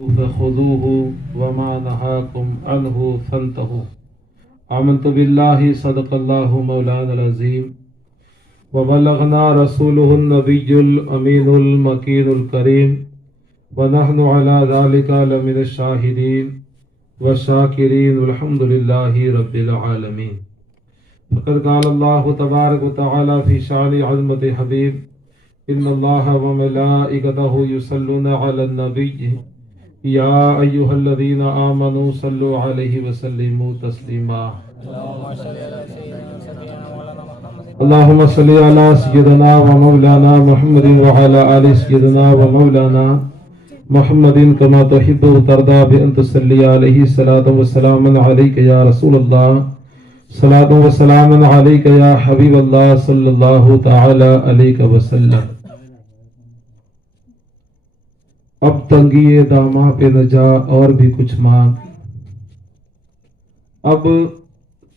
فخذوه وما نهاكم عنه فانتهوا. آمنت بالله صدق الله مولانا العظيم وبلغنا رسوله النبي الأمين المكين الكريم ونحن على ذلك لمن الشاهدين والشاكرين والحمد لله رب العالمين. فقد قال الله تبارك وتعالى في شأن عظمة حبيب إن الله وملائكته يصلون على النبي يا أيها الذين آمنوا صلوا عليه وسلموا تسليما. اللهم صل على سيدنا ومولانا محمد وعلى آل سيدنا ومولانا محمد كما تحب وترضى بأن تصلي عليه صلاة وسلام عليك يا رسول الله صلاة وسلام عليك يا حبيب الله صلى الله تعالى عليك وسلم. اب تنگی داماں پہ نہ جا اور بھی کچھ مانگ، اب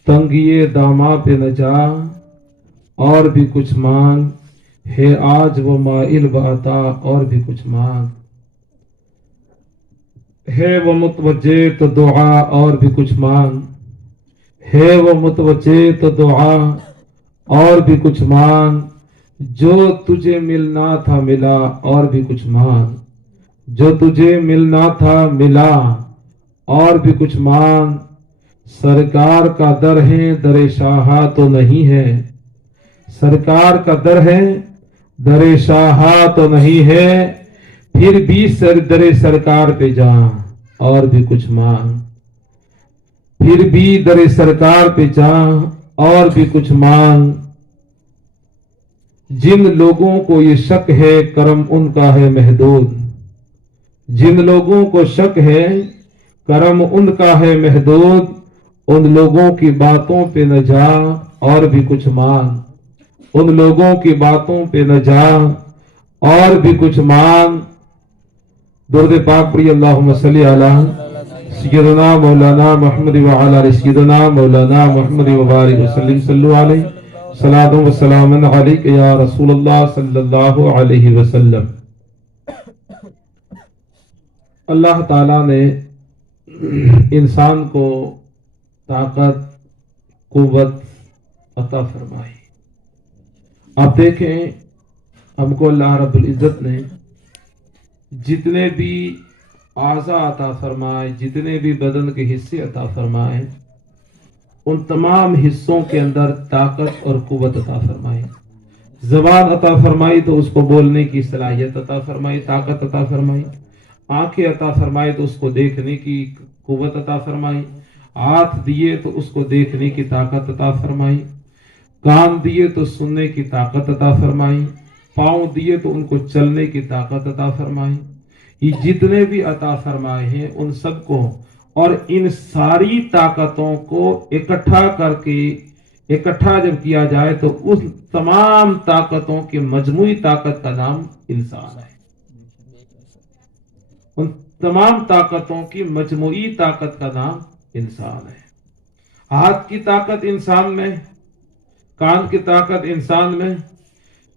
تنگی داماں پہ نہ جا اور بھی کچھ مانگ، ہے آج وہ مائل بعطا اور بھی کچھ مانگ، ہے وہ متوجہ تو دعا اور بھی کچھ مانگ، ہے وہ متوجہ تو دعا اور بھی کچھ مانگ، جو تجھے ملنا تھا ملا اور بھی کچھ مانگ، جو تجھے ملنا تھا ملا اور بھی کچھ مانگ. سرکار کا در ہے در شاہا تو نہیں ہے، سرکار کا در ہے در شاہا تو نہیں ہے، پھر بھی در سرکار پہ جا اور بھی کچھ مانگ، پھر بھی در سرکار پہ جا اور بھی کچھ مانگ. جن لوگوں کو یہ شک ہے کرم ان کا ہے محدود، جن لوگوں کو شک ہے کرم ان کا ہے محدود، ان لوگوں کی باتوں پہ نہ جا اور بھی کچھ مانگ، ان لوگوں کی باتوں پہ نہ جا اور بھی کچھ مانگ. درود پاک پڑھی اللہم صلی علی سیدنا مولانا محمد وعلی آل سیدنا مولانا محمد وبارک وسلم. صلو علیہ صلاۃ و سلام علیک یا رسول اللہ صلی اللہ علیہ وسلم. اللہ تعالیٰ نے انسان کو طاقت قوت عطا فرمائی. آپ دیکھیں ہم کو اللہ رب العزت نے جتنے بھی اعضاء عطا فرمائے، جتنے بھی بدن کے حصے عطا فرمائے، ان تمام حصوں کے اندر طاقت اور قوت عطا فرمائی. زبان عطا فرمائی تو اس کو بولنے کی صلاحیت عطا فرمائی، طاقت عطا فرمائی. آنکھیں عطا فرمائی تو اس کو دیکھنے کی قوت عطا فرمائی. ہاتھ دیے تو اس کو دیکھنے کی طاقت عطا فرمائی. کان دیے تو سننے کی طاقت عطا فرمائی. پاؤں دیے تو ان کو چلنے کی طاقت عطا فرمائی. یہ جتنے بھی عطا فرمائے ہیں ان سب کو اور ان ساری طاقتوں کو اکٹھا کر کے اکٹھا جب کیا جائے تو اس تمام طاقتوں کی مجموعی طاقت کا نام انسان ہے. ان تمام طاقتوں کی مجموعی طاقت کا نام انسان ہے. ہاتھ کی طاقت انسان میں، کان کی طاقت انسان میں،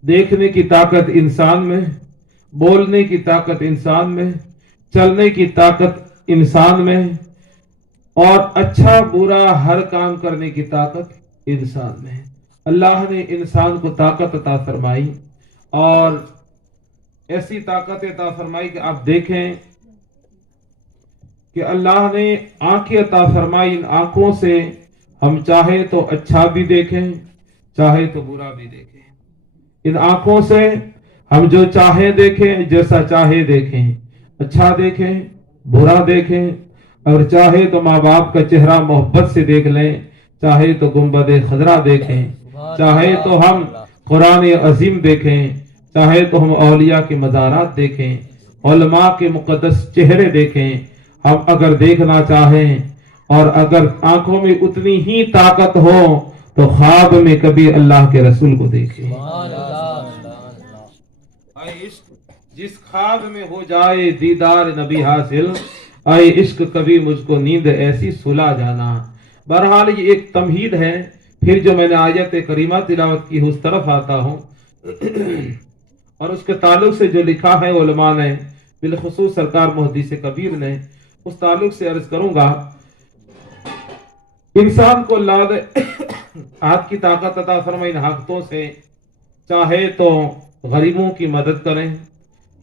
دیکھنے کی طاقت انسان میں، بولنے کی طاقت انسان میں، چلنے کی طاقت انسان میں، اور اچھا برا ہر کام کرنے کی طاقت انسان میں. اللہ نے انسان کو طاقت عطا فرمائی اور ایسی طاقت عطا فرمائی کہ آپ دیکھیں کہ اللہ نے آنکھیں عطا فرمائی. ان آنکھوں سے ہم چاہے تو اچھا بھی دیکھیں، چاہے تو برا بھی دیکھیں. ان آنکھوں سے ہم جو چاہے دیکھیں، جیسا چاہے دیکھیں، اچھا دیکھیں، برا دیکھیں، اور چاہے تو ماں باپ کا چہرہ محبت سے دیکھ لیں، چاہے تو گنبد خضرا دیکھیں، چاہے تو ہم قرآن عظیم دیکھیں، چاہے تو ہم اولیاء کے مزارات دیکھیں، علماء کے مقدس چہرے دیکھیں. ہم اگر دیکھنا چاہیں اور اگر آنکھوں میں اتنی ہی طاقت ہو تو خواب میں کبھی اللہ کے رسول کو دیکھیں. جس خواب میں ہو جائے دیدار نبی حاصل، اے عشق کبھی مجھ کو نیند ایسی سلا جانا. بہرحال یہ ایک تمہید ہے. پھر جو میں نے آیت کریمہ تلاوت کی اس طرف آتا ہوں اور اس کے تعلق سے جو لکھا ہے علماء نے बिलखुसूस सरकार मुहद्दिस कबीर ने, उस ताल्लुक से अर्ज करूंगा, इंसान को अल्लाह ने हाथ की ताकत अता फरमाई इन हाथों से, चाहे तो गरीबों की मदद करें,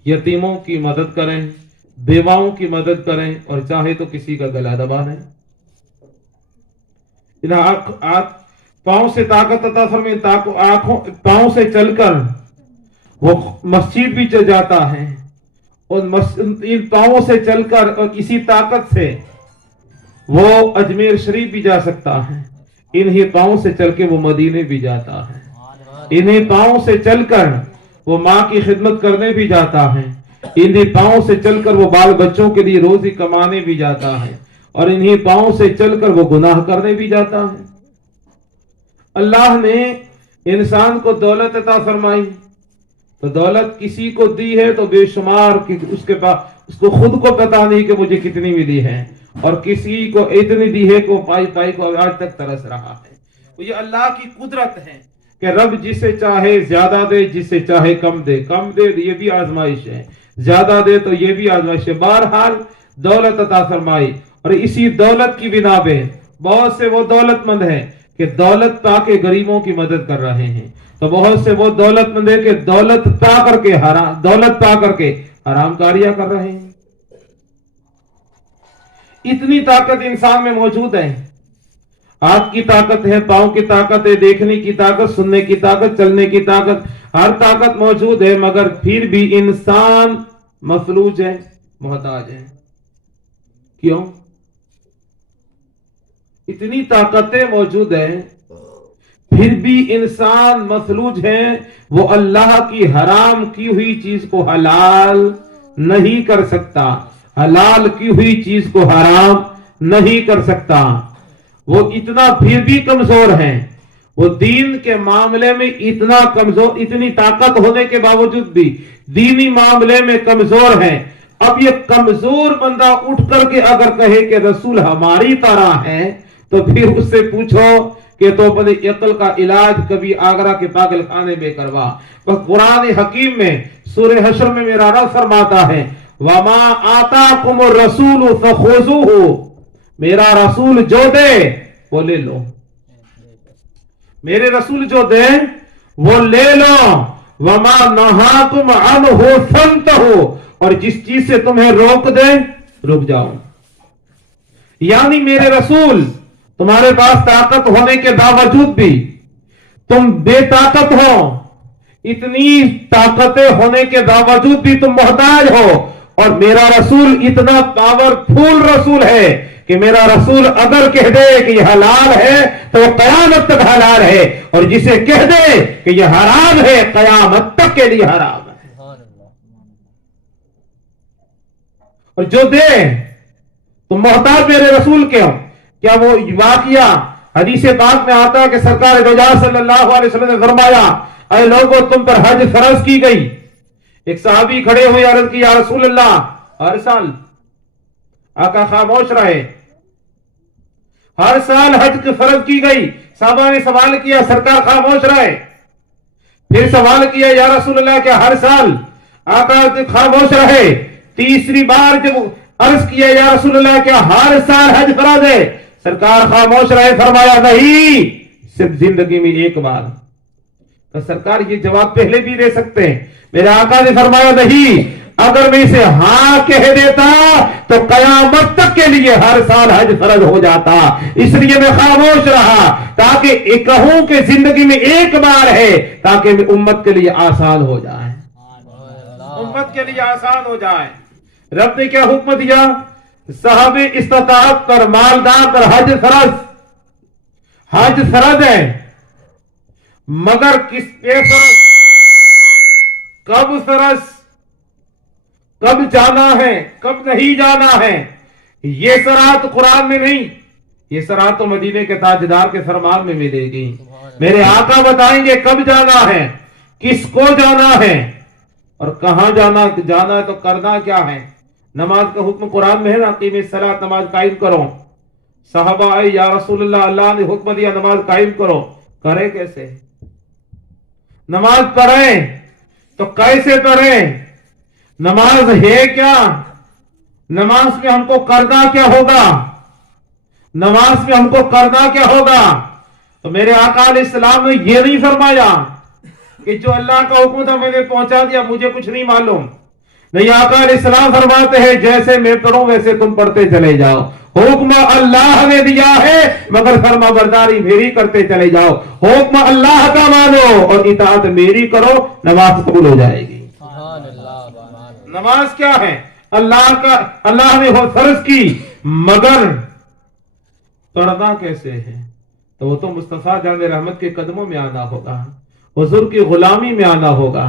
यतीमों की मदद करें, बेवाओं की मदद करें, और चाहे तो किसी का गला दबा दें। इन पांव से ताकत अता फरमाई, आंखों पांव से चलकर वो मस्जिद भी चल जाता है, और इन पांवों से चलकर और किसी ताकत से वो अजमेर शरीफ भी जा सकता है, इन्हीं पांवों से चल के वो मदीने भी जाता है, इन्हीं पांवों से चलकर वो माँ की खिदमत करने भी जाता है, इन्हीं पांवों से चलकर वो बाल बच्चों के लिए रोजी कमाने भी जाता है, और इन्हीं पांवों से चलकर वो गुनाह करने भी जाता है। अल्लाह ने इंसान को दौलत अता फरमाई, तो दौलत किसी को दी है तो बेशुमार, उसके पास उसको खुद को पता नहीं कि मुझे कितनी मिली है, और किसी को इतनी दी है को पाई पाई को आज तक तरस रहा है। तो ये अल्लाह की कुदरत है कि रब जिसे चाहे ज्यादा दे, जिसे चाहे कम दे, कम दे ये भी आजमाइश है, ज्यादा दे तो ये भी आजमाइश है। बहरहाल दौलत अता फरमाई, और इसी दौलत की बिना पे बहुत से वो दौलतमंद है कि दौलत पाके गरीबों की मदद कर रहे हैं, तो बहुत से वो दौलतमंद है कि दौलत पा करके हराम कारियां कर रहे हैं। इतनी ताकत इंसान में मौजूद है, हाथ की ताकत है, पांव की ताकत है, देखने की ताकत, सुनने की ताकत, चलने की ताकत, हर ताकत मौजूद है, मगर फिर भी इंसान मफलूज है, मोहताज है। क्यों? इतनी ताकतें मौजूद है, फिर भी इंसान मफलूज है, वो अल्लाह की हराम की हुई चीज को हलाल नहीं कर सकता, हलाल की हुई चीज को हराम नहीं कर सकता। वो इतना फिर भी कमजोर है, वो दीन के मामले में इतना कमजोर, इतनी ताकत होने के बावजूद भी दीनी मामले में कमजोर है। अब ये कमजोर बंदा उठ करके अगर कहे कि रसूल हमारी तरह है, तो फिर उससे पूछो कि तो अपने अक्ल का इलाज कभी आगरा के पागल खाने में करवा। वह कुरान हकीम में सूरह हश्र में मेरा रब फरमाता है, वमा आताकुमुर रसूल फखुज़ूहु, मेरा रसूल जो दे वो ले लो, मेरे रसूल जो दे वो ले लो। वमा नहाकुम अन्हु फंतहु, और जिस चीज से तुम्हें रोक दे रुक जाओ। यानी मेरे रसूल तुम्हारे पास ताकत होने के बावजूद भी तुम बेताकत हो, इतनी ताकतें होने के बावजूद भी तुम मोहताज हो, और मेरा रसूल इतना पावरफुल रसूल है कि मेरा रसूल अगर कह दे कि यह हलाल है तो वो कयामत तक हलाल है, और जिसे कह दे कि यह हराम है कयामत तक के लिए हराम है। और जो दे तो मोहताज मेरे रसूल क्यों? क्या वो वाकया हदीस पाक में आता है कि सरकार दो हजार सल्लल्लाहु अलैहि वसल्लम ने फरमाया, अरे लोगों तुम पर हज फर्ज की गई। एक साहबी खड़े हुए अर्ज की, या रसूल अल्लाह हर साल? आका खामोश रहे। हर साल हज की फर्ज की गई। साहबा ने सवाल किया, सरकार खामोश रहे। फिर सवाल किया, या रसूल अल्लाह क्या हर साल? आका खामोश रहे। तीसरी बार जब अर्ज किया, या रसूल अल्लाह क्या हर साल हज फर्ज है? सरकार खामोश रहे। फरमाया नहीं, सिर्फ जिंदगी में एक बार। तो सरकार ये जवाब पहले भी दे सकते हैं। मेरे आका ने फरमाया नहीं, अगर मैं इसे हाँ कह देता तो कयामत तक के लिए हर साल हज फर्ज हो जाता, इसलिए मैं खामोश रहा ताकि कहूं कि जिंदगी में एक बार है, ताकि उम्मत के लिए आसान हो जाए, उम्मत के लिए आसान हो जाए। रब ने क्या हुक्म दिया? साहब इस्ताअत कर, मालदार कर, हज फर्ज, हज फर्ज है, मगर किस पे फर्ज? कब फर्ज, कब जाना है, कब नहीं जाना है, ये सराहत कुरान में नहीं, ये सराहत तो मदीने के ताजदार के फरमान में मिलेगी। मेरे आका बताएंगे कब जाना है, किसको जाना है, और कहां जाना है तो करना क्या है। नमाज का हुक्म कुरान में है ना, कीमिस सलात, नमाज कायम करो। साहबा आए, या रसूलुल्लाह अल्लाह ने हुक्म दिया नमाज कायम करो, करे कैसे? नमाज पढ़ें तो कैसे पढ़ें? नमाज है क्या, नमाज में हमको करना क्या होगा, नमाज में हमको करना क्या होगा। तो मेरे आका अलैहिस्सलाम ने ये नहीं फरमाया कि जो अल्लाह का हुक्म था मैंने पहुंचा दिया, मुझे कुछ नहीं मालूम। नहीं, आका अलैहिस्सलाम फरमाते हैं जैसे मैं पढ़ूं वैसे तुम पढ़ते चले जाओ। हुक्म अल्लाह ने दिया है मगर फर्मा बरदारी मेरी करते चले जाओ। हुक्म अल्लाह का मानो और इताअत मेरी करो, नमाज कबूल हो जाएगी। नमाज क्या है, अल्लाह ने वो फर्ज की, मगर पढ़ना कैसे है, तो वो तो मुस्तफा जान रहमत के कदमों में आना होगा, हुजूर की गुलामी में आना होगा।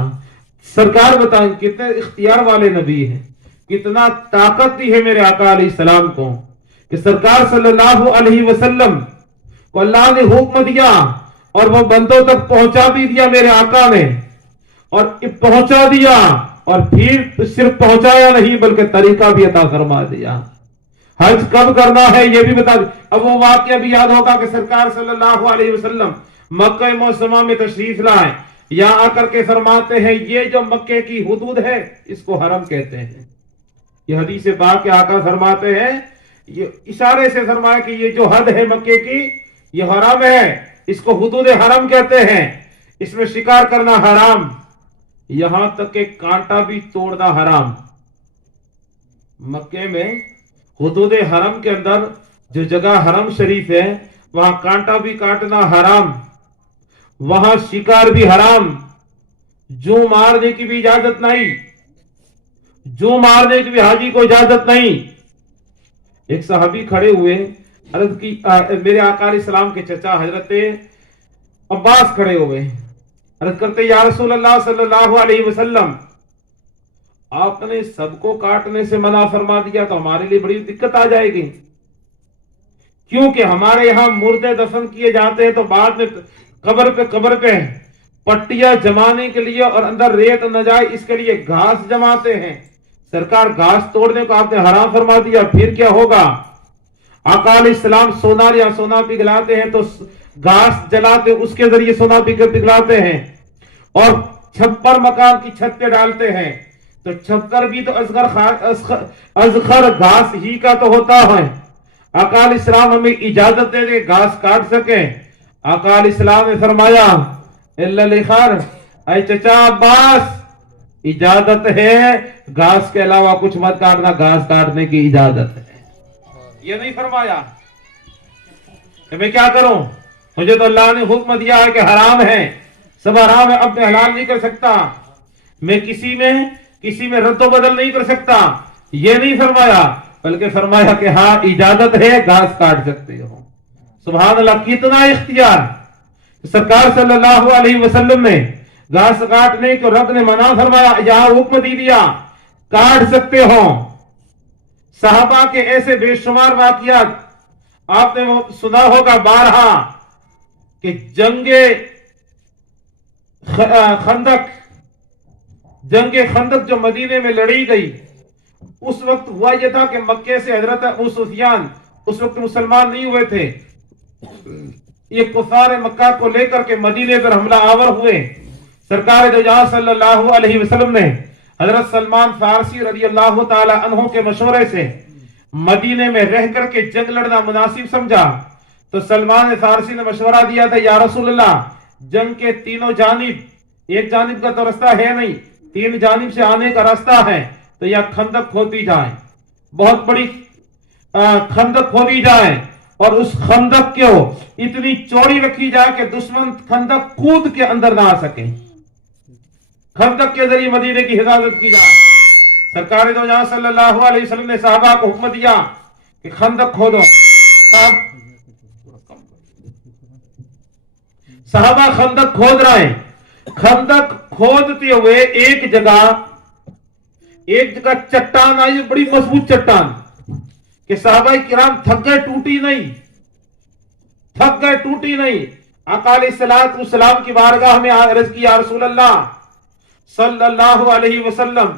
सरकार बताएं कितने इख्तियार वाले नबी हैं, कितना ताकत दी है मेरे आका अलैहिस्सलाम को कि सरकार सल्लल्लाहु अलैहि वसल्लम को अल्लाह ने हुक्म दिया और वो बंदों तक पहुंचा भी दिया मेरे आका ने, और पहुंचा दिया और फिर सिर्फ पहुंचाया नहीं बल्कि तरीका भी अता फरमा दिया। हज कब करना है ये भी बता दिया। अब वो वाकया भी याद होगा कि सरकार सल्लल्लाहु अलैहि वसल्लम मक्का मुअज़्ज़मा में तशरीफ लाए, यहाँ आकर के फरमाते हैं ये जो मक्के की हुदूद है इसको हरम कहते हैं। ये हदीस पाक के आका फरमाते हैं, ये इशारे से फरमाया कि ये जो हद है मक्के की ये हराम है, इसको हुदूद हरम कहते हैं, इसमें शिकार करना हराम, यहां तक के कांटा भी तोड़ना हराम। मक्के में हुदूद हरम के अंदर जो जगह हरम शरीफ है वहां कांटा भी काटना हराम, वहां शिकार भी हराम, जू मारने की भी इजाजत नहीं, जू मारने की भी हाजी को इजाजत नहीं। एक सहाबी खड़े हुए, अर्ज की मेरे आका अलैहिस्सलाम के चचा हजरत अब्बास खड़े हुए, अर्ज करते या रसूल अल्लाह सल्लल्लाहु अलैहि वसल्लम आपने सबको काटने से मना फरमा दिया तो हमारे लिए बड़ी दिक्कत आ जाएगी, क्योंकि हमारे यहाँ मुर्दे दफन किए जाते हैं तो बाद में कब्र पे पट्टियां जमाने के लिए और अंदर रेत न जाए इसके लिए घास जमाते हैं। सरकार घास तोड़ने को आपने हराम फरमा दिया, फिर क्या होगा। आका अलैहिस्सलाम सोनार या सोना पिघलाते हैं तो घास जलाते उसके जरिए सोना पिघलाते हैं, और छप्पर मकान की छत पे डालते हैं तो छप्पर भी तो अजगर घास ही का तो होता है। आका अलैहिस्सलाम हमें इजाजत दे दे घास काट सके। आका अलैहिस्सलाम ने फरमाया इल्ला लिखार, ऐ चचा अब्बास इजाजत है, घास के अलावा कुछ मत काटना, घास काटने की इजाजत है। ये नहीं फरमाया कि मैं क्या करूं, मुझे तो अल्लाह ने हुक्म दिया है कि हराम है, सब हराम है, अब मैं हलाल नहीं कर सकता, मैं किसी में रद्दो बदल नहीं कर सकता, ये नहीं फरमाया, बल्कि फरमाया कि हाँ इजाजत है, घास काट सकते हो। सुभान अल्लाह, कितना इख्तियार। सरकार सल्लल्लाहु अलैहि वसल्लम ने घास काटने को रब ने मना फरमाया, यहां हुक्म दे दिया काट सकते हो। सहाबा के ऐसे बेशुमार वाकियात आपने वो सुना होगा बारहा कि जंगे खंदक जो मदीने में लड़ी गई, उस वक्त हुआ यह था कि मक्के से हजरत अबू सुफियान उस वक्त मुसलमान नहीं हुए थे, ये कुफार मक्का को लेकर के मदीने पर हमला आवर हुए। सरकार दो जहां सल्लल्लाहु अलैहि वसल्लम ने हजरत सलमान फारसी रज़ी अल्लाह ताला अन्हु के मशवरे से मदीने में रह करके जंग लड़ना मुनासिब समझा, तो सलमान फारसी ने मशवरा दिया था या रसूलल्लाह जंग के तीनों जानिब, एक जानिब का तो रास्ता है नहीं, तीन जानिब से आने का रास्ता है, तो यह खंदक खोदी जाए, बहुत बड़ी खंदक खोदी जाए और उस खंदक को इतनी चौड़ी रखी जाए कि दुश्मन खंदक कूद के अंदर ना आ सके, खंदक के जरिए मदीने की हिफाजत की जाए। सरकार दो जहां सल्लल्लाहु अलैहि वसल्लम ने साहबा को हुक्म दिया कि खंदक खोदो। साहबा खंदक खोद रहे हैं, खंदक खोदते हुए एक जगह चट्टान आई, बड़ी मजबूत चट्टान, कि साहबा किराम थक गए, टूटी नहीं। आका अलैहिस्सलाम की बारगाह में अर्ज की या रसूल अल्लाह सल्लल्लाहु अलैहि वसल्लम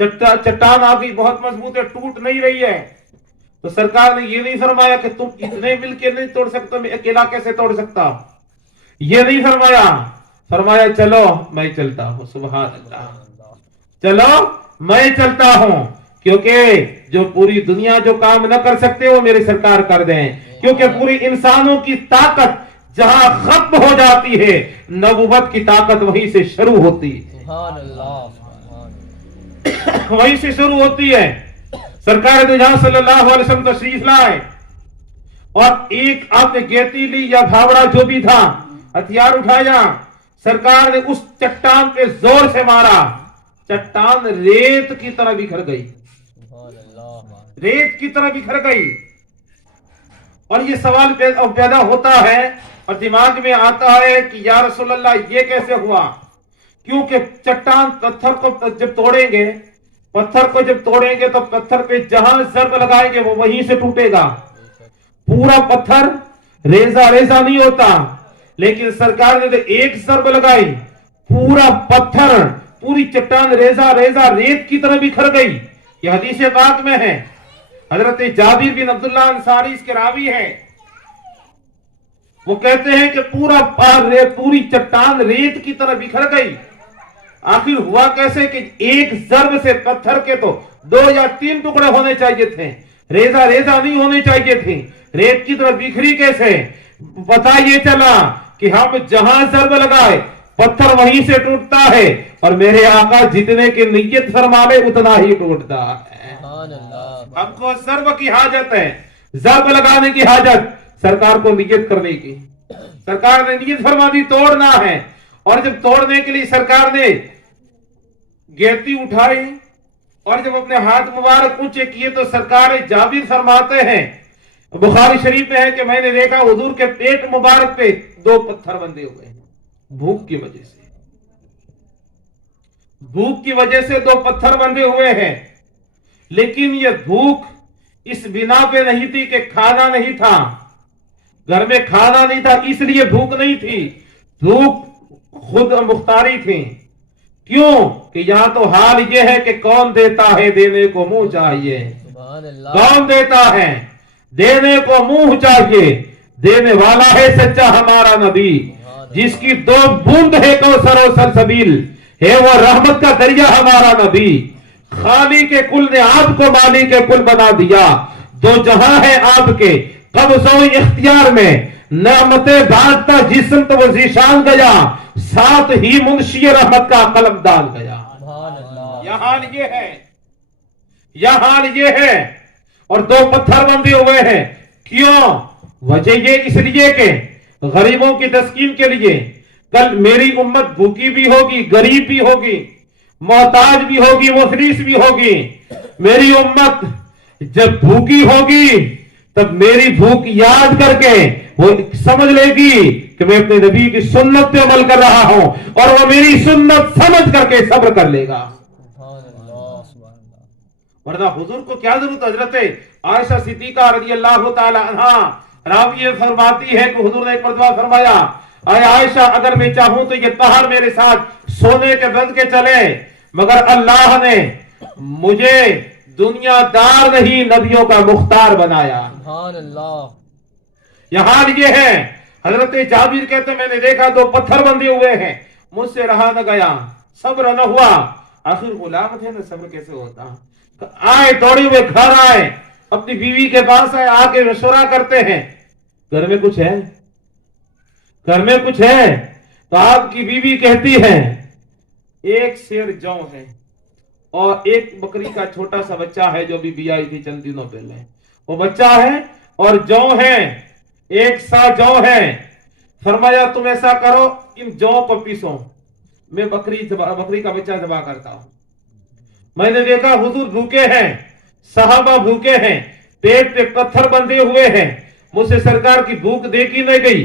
चट्टान आ गई, बहुत मजबूत है, टूट नहीं रही है। तो सरकार ने ये नहीं फरमाया कि तुम इतने मिलके नहीं तोड़ सकते, मैं अकेला कैसे तोड़ सकता हूं, ये नहीं फरमाया, फरमाया चलो मैं चलता हूं। सुभान अल्लाह, चलो میں چلتا ہوں، کیونکہ جو پوری دنیا جو کام نہ کر سکتے وہ میری سرکار کر دیں، کیونکہ پوری انسانوں کی طاقت جہاں ختم ہو جاتی ہے نبوت کی طاقت وہیں سے شروع ہوتی ہے، وہیں سے شروع ہوتی ہے۔ سرکار دو جہاں صلی اللہ علیہ وسلم تشریف لائے اور ایک آپ نے گیتی لی یا بھاوڑا جو بھی تھا، ہتھیار اٹھایا، سرکار نے اس چٹان پہ زور سے مارا، چٹان ریت کی طرح بکھر گئی، ریت کی طرح بکھر گئی۔ اور یہ سوال پیدا ہوتا ہے اور دماغ میں آتا ہے کہ یا رسول اللہ یہ کیسے ہوا؟ کیونکہ چٹان پتھر کو جب توڑیں گے، پتھر کو جب توڑیں گے تو پتھر پہ جہاں ضرب لگائیں گے وہ وہیں سے ٹوٹے گا، پورا پتھر ریزہ ریزہ نہیں ہوتا، لیکن سرکار نے تو ایک ضرب لگائی، پورا پتھر، پوری چٹان ریزہ ریزہ ریت کی طرح بکھر گئی۔ یہ حدیث پاک میں ہے، حضرت جابر بن عبداللہ انصاری اس کے راوی ہیں، وہ کہتے ہیں کہ پوری چٹان ریت کی طرح بکھر گئی۔ آخر ہوا کیسے کہ ایک ضرب سے پتھر کے تو 2 یا 3 ٹکڑے ہونے چاہیے تھے، ریزہ ریزہ نہیں ہونے چاہیے تھی، ریت کی طرح بکھری کیسے؟ پتا یہ چلا کہ ہم جہاں ضرب لگائے پتھر وہیں سے ٹوٹتا ہے، اور میرے آقا جتنے کی نیت فرما لے اتنا ہی ٹوٹتا ہے۔ ہم کو ضرب کی حاجت ہے، ضرب لگانے کی حاجت، سرکار کو نیت کرنے کی، سرکار نے نیت فرما دی توڑنا ہے، اور جب توڑنے کے لیے سرکار نے گیتی اٹھائی اور جب اپنے ہاتھ مبارک اونچے کیے تو سرکار جابر فرماتے ہیں، بخاری شریف میں ہے کہ میں نے دیکھا حضور کے پیٹ مبارک پہ 2 پتھر بندھے ہوئے ہیں، بھوک کی وجہ سے، بھوک کی وجہ سے 2 پتھر بندھے ہوئے ہیں۔ لیکن یہ بھوک اس بنا پہ نہیں تھی کہ کھانا نہیں تھا، گھر میں کھانا نہیں تھا اس لیے بھوک نہیں تھی، بھوک خود مختاری تھی۔ کیوں کہ یہاں تو حال یہ ہے کہ کون دیتا ہے دینے کو منہ چاہیے، کون دیتا ہے دینے کو منہ چاہیے، دینے والا ہے سچا ہمارا نبی، جس کی 2 بوند ہے کوثر و سلسبیل، ہے وہ رحمت کا دریا ہمارا نبی، خالی کے کل نے آپ کو مالی کے کل بنا دیا، 2 جہاں ہے آپ کے قبض و اختیار میں، نعمتیں بانٹتا جسم تو وہ ذیشان گیا، ساتھ ہی منشی رحمت کا قلم ڈال گیا۔ یہ حال یہ ہے، یہ حال یہ ہے، اور 2 پتھر بندھے ہوئے ہیں۔ کیوں؟ وجہ یہ اس لیے کہ غریبوں کی تسکین کے لیے، کل میری امت بھوکی بھی ہوگی، غریب بھی ہوگی، محتاج بھی ہوگی، مفلس بھی ہوگی۔ میری امت جب بھوکی ہوگی تب میری بھوک یاد کر کے وہ سمجھ لے گی کہ میں اپنے نبی کی سنت پہ عمل کر رہا ہوں، اور وہ میری سنت سمجھ کر کے صبر کر لے گا۔ ورنہ حضور کو کیا ضرورت؟ حضرت عائشہ صدیقہ رضی اللہ تعالی عنہا راویہ فرماتی ہے کہ حضور نے ایک مرتبہ فرمایا، اے عائشہ اگر میں چاہوں تو یہ پہاڑ میرے ساتھ سونے کے بند کے چلے، مگر اللہ نے مجھے دنیا دار نہیں نبیوں کا مختار بنایا۔ یہ حال یہ ہے۔ حضرت جابر کہتے میں نے دیکھا 2 پتھر بندھے ہوئے ہیں، مجھ سے رہا نہ گیا، صبر نہ ہوا۔ آخر غلام تھے نا، صبر کیسے ہوتا؟ آئے دوڑی ہوئے گھر آئے، اپنی بیوی کے پاس آئے، آ کے مشورہ کرتے ہیں، گھر میں کچھ ہے، گھر میں کچھ ہے؟ تو آپ کی بیوی کہتی ہے 1 سیر جو ہے اور 1 بکری کا چھوٹا سا بچہ ہے جو بھی بیائی تھی چند دنوں پہلے، وہ بچہ ہے اور جو ہے 1 سا جو ہے۔ فرمایا تم ایسا کرو ان جو کو پیسو، میں بکری کا بچہ ذبح کرتا ہوں۔ میں نے دیکھا حضور بھوکے ہیں، صحابہ بھوکے ہیں، پیٹ پہ پتھر بندھے ہوئے ہیں، مجھ سے سرکار کی بھوک دیکھی نہیں گئی۔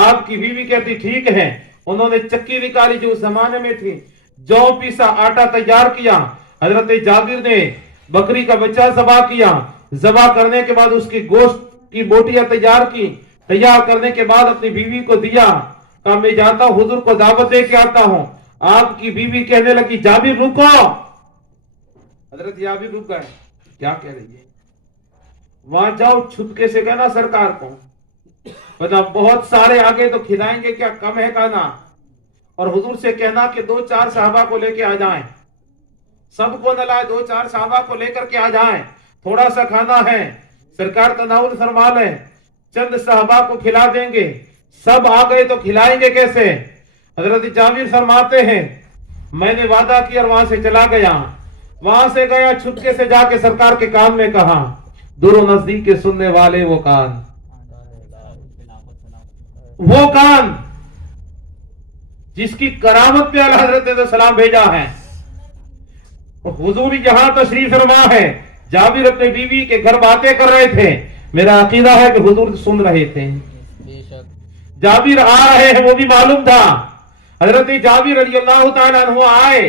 آپ کی بیوی کہتی ٹھیک ہے، انہوں نے چکی نکالی جو اس زمانے میں تھی، جو پیسا، آٹا تیار کیا، حضرت جابر نے بکری کا بچہ ذبح کیا، ذبح کرنے کے بعد اس کی گوشت کی بوٹیاں تیار کی، تیار کرنے کے بعد اپنی بیوی کو دیا، کہا میں جاتا ہوں حضور کو دعوت دے کے آتا ہوں۔ آپ کی بیوی کہنے لگی جابر رکو، حضرت جابر رک گئے، کیا کہہ رہی ہے؟ وہاں جاؤ چھپکے سے کہنا سرکار کو، بتا بہت سارے آگے تو کھلائیں گے کیا، کم ہے کہنا، اور حضور سے کہنا کہ 2-4 صحابہ کو لے کے آ جائیں۔ सबको न लाए, 2-4 साहबा को लेकर के आ जाए, थोड़ा सा खाना है, सरकार तनाउल फरमा ले, चंद साहबा को खिला देंगे। सब आ गए तो खिलाएंगे कैसे? हजरत जाबिर फरमाते हैं मैंने वादा किया और वहां से चला गया, वहां से गया छुपके से जाके सरकार के कान में कहा, दूर नजदीक के सुनने वाले वो कान जिसकी करामत पे अल्लाह हजरत सलाम भेजा है। हुजूर जहां तशरीफ फरमा है, जाबिर अपने बीवी के घर बातें कर रहे थे, मेरा अकीदा है कि हुजूर सुन रहे थे। जाबिर आ रहे हैं वो भी मालूम था। हजरत जाबिर रज़ियल्लाहु ताला अन्हु आए,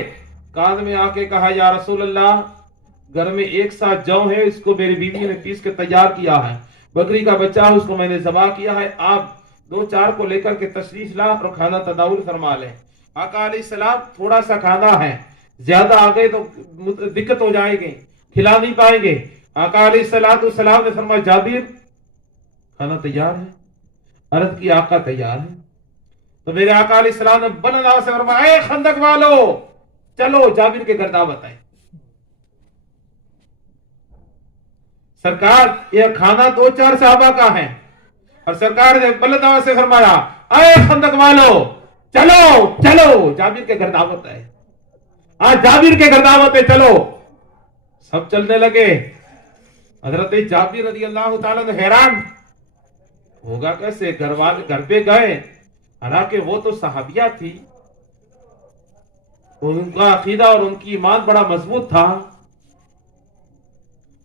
कान में आके कहा या रसूल अल्लाह, घर में एक साथ जौ है, इसको मेरी बीवी ने पीस के तैयार किया है, बकरी का बच्चा है, उसको मैंने ज़बा किया है, आप 2-4 को लेकर के तशरीफ ला और खाना तनाउल फरमा ले। आका अलैहिस्सलाम थोड़ा सा खाना है, ज्यादा आ गए तो दिक्कत हो जाएगी, खिला नहीं पाएंगे। आका अलैहिस्सलाम ने फरमाया जाबिर खाना तैयार है? अर्ज की आका तैयार है। तो मेरे आका अलैहिस्सलाम ने बुलंद आवाज से फरमाया खंदक वालो चलो जाबिर के घर दावत है। सरकार यह खाना 2-4 साहबा का है और सरकार ने बुलंद आवाज से फरमाया अरे खंदक वालो चलो चलो जाबिर के घर दावत है, आज जाबिर के घर दावत है, चलो। सब चलने लगे। हजरत जाबिर रज़ियल्लाहु ताला अन्हु हैरान, होगा कैसे? घर पे गए, हालांकि वो तो सहाबिया थी, उनका अकीदा और उनकी ईमान बड़ा मजबूत था।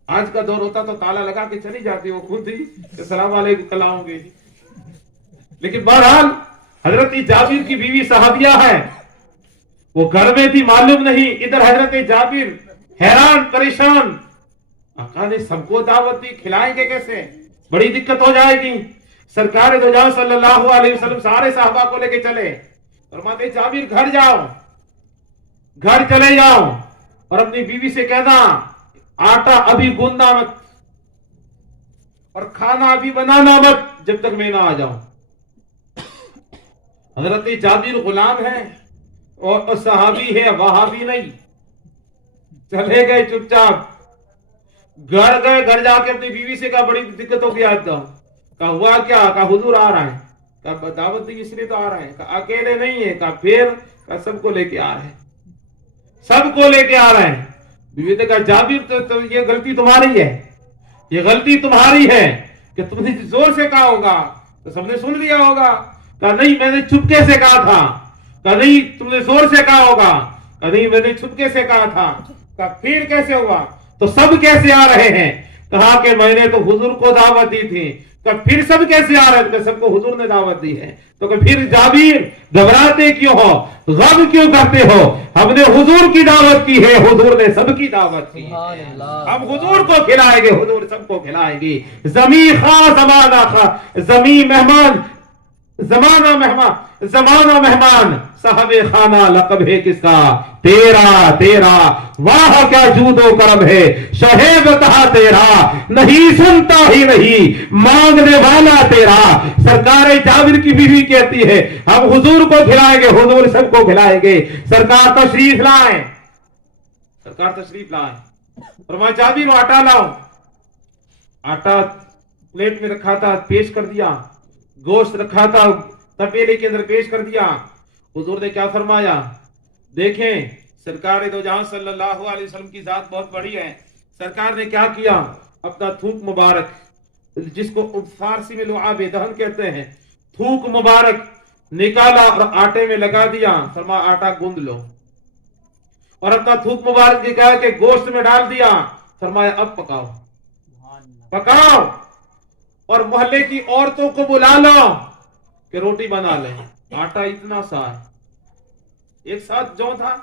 आज का दौर होता तो ताला लगा के चली जाती, वो खुद ही सलाम अलैकुम कल आऊंगी। लेकिन बहरहाल हजरत जाबिर की बीवी सहाबिया है, वो घर में थी, मालूम नहीं। इधर हजरत जाबिर हैरान परेशान, आका ने सबको दावत दी, खिलाएंगे कैसे? बड़ी दिक्कत हो जाएगी। सरकार दो जाओ सल्लल्लाहु अलैहि वसल्लम सारे साहबा को लेके चले और माते जाबिर घर जाओ, घर चले जाओ और अपनी बीवी से कहना आटा अभी गूंदना मत और खाना अभी बनाना मत जब तक मैं ना आ जाऊं। हजरत जाबिर गुलाम है और सहाबी है, वहाबी नहीं। चले गए चुपचाप, घर गए, घर जाके अपनी बीवी से कहा बड़ी दिक्कत हो गई आज तो। कहा हुआ क्या? कहा हुजूर आ रहा है। कहा दावत दी इसलिए तो आ रहा है। कहा अकेले नहीं है। कहा फिर? कहा सबको लेके आ रहे हैं, सबको लेके आ रहे हैं। बीवी ने कहा जाबिर तो ये गलती तुम्हारी है, ये गलती तुम्हारी है कि तुमने जोर से कहा होगा तो सबने सुन लिया होगा। कहा नहीं मैंने चुपके से कहा था। कहा नहीं तुमने जोर से कहा होगा। कहा नहीं मैंने चुपके से कहा था। कहा फिर कैसे हुआ? तो सब कैसे आ रहे हैं? कहा कि मैंने तो हुजूर को दावत दी थी। कहा फिर सब कैसे आ रहे थे? सबको हुजूर ने दावत दी है। तो फिर जाबिर घबराते क्यों हो, गम क्यों करते हो? हमने हुजूर की दावत की है, हुजूर ने सबकी दावत की है। हम हुजूर को खिलाएंगे, हुजूर सबको खिलाएंगे। जमी खा जमाना खा, जमी मेहमान जमाना मेहमान, जमाना मेहमान, साहबे खाना लक़ब है किसका? तेरा तेरा। वाह क्या जूदो करम है, शहे बता तेरा, नहीं सुनता ही नहीं, मांगने वाला तेरा। सरकार जाबिर की बीवी कहती है हम हुजूर को खिलाएंगे, हुजूर सबको खिलाएंगे। सरकार तशरीफ लाए, सरकार तशरीफ लाए और वहां जाबिर आटा लाओ। आटा प्लेट में रखा था, पेश कर दिया। गोश्त रखा था, तपेले के अंदर पेश कर दिया। हुजूर ने क्या फरमाया? देखें सरकार दो जहां सल्लल्लाहु अलैहि वसल्लम की जात बहुत बड़ी है। सरकार ने क्या किया? अपना थूक मुबारक, जिसको फारसी में लुआब दहन कहते हैं, थूक मुबारक निकाला और आटे में लगा दिया। फरमाया आटा गूंद लो। और अपना थूक मुबारक निकाल के गोश्त में डाल दिया। फरमाया अब पकाओ, पकाओ और मोहल्ले की औरतों को बुला लो कि रोटी बना ले। आटा इतना सा है, एक साथ जो था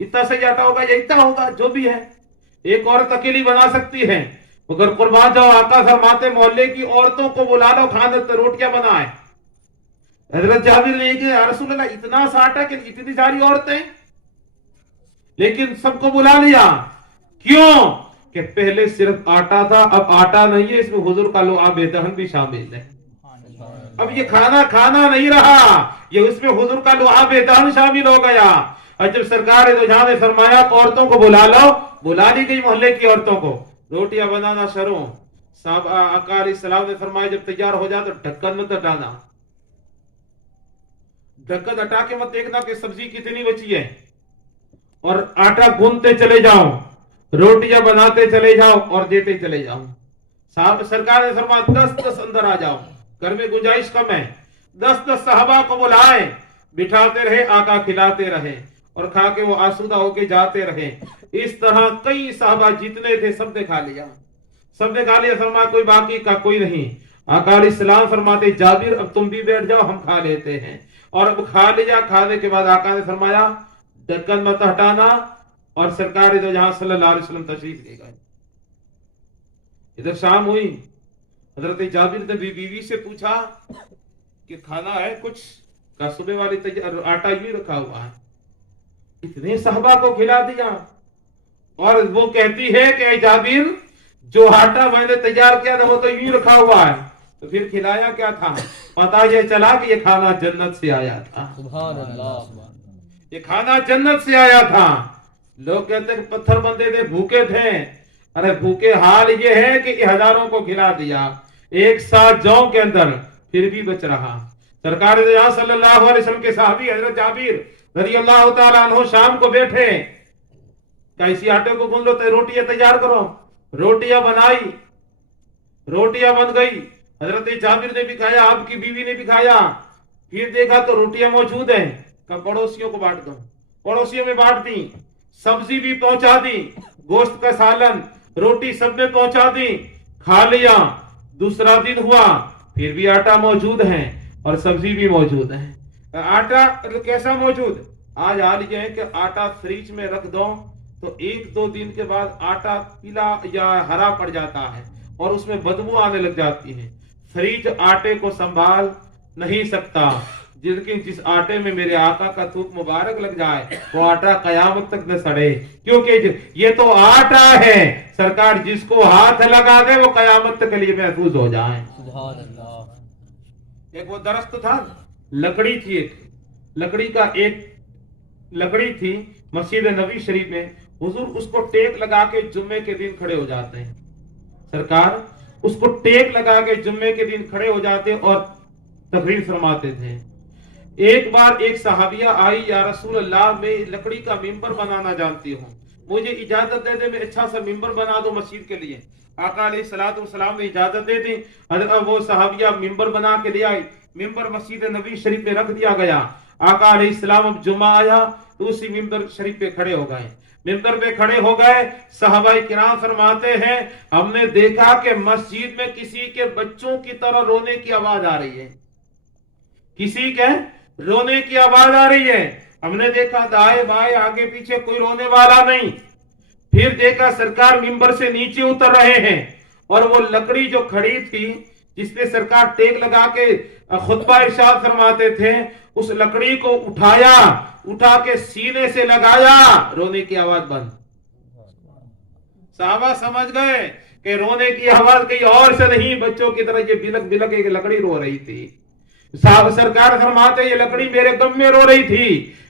इतना सही आटा होगा या इतना होगा, जो भी है एक औरत अकेली बना सकती है। मगर कुर्बान जाओ आका फरमाते मोहल्ले की औरतों को बुला लो, खाने तो रोटियां बनाए। हजरत जाबिर ने कहा रसूल अल्लाह इतना सा आटा कि इतनी सारी औरतें, लेकिन सबको बुला लिया। क्यों? कि पहले सिर्फ आटा था, अब आटा नहीं है, इसमें हुजूर का लुआब दहन भी शामिल है। अब ये खाना खाना नहीं रहा, ये उसमें हुजूर का लुआब दहन शामिल हो गया। اور جب سرکار دو جہاں نے فرمایا عورتوں کو بلا لو، بلا لی گئی محلے کی عورتوں کو، روٹیاں بنانا شروع۔ صاحب آقا علیہ السلام نے فرمایا جب تیار ہو جائے تو ڈھکن مت ہٹانا، ڈھکن ہٹا کے مت دیکھنا کہ سبزی کتنی بچی ہے، اور آٹا گوندتے چلے جاؤ، روٹیاں بناتے چلے جاؤ اور دیتے چلے جاؤ۔ صاحب سرکار نے فرمایا 10 اندر آ جاؤ، گھر میں گنجائش کم ہے، 10 صحابہ کو بلائے، بٹھاتے رہے، آقا کھلاتے رہے اور کھا کے وہ آسودہ ہو کے جاتے رہے۔ اس طرح کئی صحابہ جتنے تھے سب نے کھا لیا، سب نے کھا لیا۔ فرمایا کوئی باقی کا کوئی نہیں۔ آقا علیہ السلام فرماتے جابر اب تم بھی بیٹھ جاؤ، ہم کھا لیتے ہیں۔ اور اب کھا لیا، کھانے کے بعد آقا نے فرمایا ڈھکن مت ہٹانا، اور سرکار دو جہاں صلی اللہ علیہ وسلم تشریف لے گئے۔ ادھر شام ہوئی، حضرت جابر نے بیوی سے پوچھا کہ کھانا ہے کچھ؟ کہا صبح والی آٹا یوں رکھا ہوا ہے۔ اتنے صحابہ کو کھلا دیا، اور وہ کہتی ہے کہ اے جابر جو آٹا میں نے تیار کیا تھا وہ تو یوں رکھا ہوا ہے، تو پھر کھلایا کیا تھا؟ پتا یہ چلا کہ یہ کھانا جنت سے آیا تھا۔ سبحان اللہ، یہ کھانا جنت سے آیا تھا۔ لوگ کہتے ہیں کہ پتھر بندے تھے، بھوکے تھے۔ ارے بھوکے حال یہ ہے کہ ہزاروں کو کھلا دیا ایک ساتھ جاؤ کے اندر، پھر بھی بچ رہا۔ سرکار صلی اللہ علیہ وسلم کے صحابی حضرت جابر رضی اللہ تعالیٰ عنہ شام کو بیٹھے، کیسی آٹے کو گوندھ لو، روٹیاں تیار کرو۔ روٹیاں بنائی، روٹیاں بن گئی، حضرت جابر نے بھی کھایا، آپ کی بیوی نے بھی کھایا۔ پھر دیکھا تو روٹیاں موجود ہیں، کہ پڑوسیوں کو بانٹ دو۔ پڑوسیوں میں بانٹ دی، سبزی بھی پہنچا دی، گوشت کا سالن، روٹی سب میں پہنچا دی، کھا لیا۔ دوسرا دن ہوا، پھر بھی آٹا موجود ہے اور سبزی بھی موجود ہے۔ آٹا کیسا موجود؟ آج حال یہ ہے کہ آٹا فریج میں رکھ دو تو 1-2 دن کے بعد آٹا پیلا یا ہرا پڑ جاتا ہے اور اس میں بدبو آنے لگ جاتی ہے۔ فریج آٹے کو سنبھال نہیں سکتا، لیکن جس آٹے میں میرے آقا کا تھوک مبارک لگ جائے وہ آٹا قیامت تک نہ سڑے، کیونکہ یہ تو آٹا ہے سرکار، جس کو ہاتھ لگا دے وہ قیامت تک کے لیے محفوظ ہو جائے۔ سبحان اللہ۔ ایک وہ درخت تھا، لکڑی تھی، ایک لکڑی کا ایک لکڑی تھی مسجد نبی شریف میں، حضور اس کو ٹیک لگا کے جمعے کے دن کھڑے ہو جاتے ہیں۔ سرکار اس کو ٹیک لگا کے جمعے کے دن کھڑے ہو جاتے اور تقریر فرماتے تھے۔ ایک بار ایک صحابیہ آئی، یا رسول اللہ میں لکڑی کا ممبر بنانا جانتی ہوں، مجھے اجازت دے دے، میں اچھا سا ممبر بنا دو مسجد کے لیے۔ آقا علیہ السلام نے اجازت دے دی، وہ صحابیہ ممبر بنا کے لے آئی، ممبر مسجد نبی شریف میں رکھ دیا گیا۔ آقا علیہ السلام اب جمعہ آیا تو اسی ممبر شریف پہ کھڑے ہو گئے، ممبر پہ کھڑے ہو گئے۔ صحابہ کرام فرماتے ہیں ہم نے دیکھا کہ مسجد میں کسی کے بچوں کی طرح رونے کی آواز آ رہی ہے، کسی کے رونے کی آواز آ رہی ہے۔ ہم نے دیکھا دائیں بائیں آگے پیچھے کوئی رونے والا نہیں۔ پھر دیکھا سرکار ممبر سے نیچے اتر رہے ہیں، اور وہ لکڑی جو کھڑی تھی جس پہ سرکار ٹیک لگا کے خطبہ ارشاد فرماتے تھے، اس لکڑی کو اٹھایا، اٹھا کے سینے سے لگایا، رونے کی آواز بند۔ صحابہ سمجھ گئے کہ رونے کی آواز کہیں اور سے نہیں، بچوں کی طرح یہ بلک بلک ایک لکڑی رو رہی تھی۔ سرکار فرماتے یہ لکڑی میرے غم میں رو رہی تھی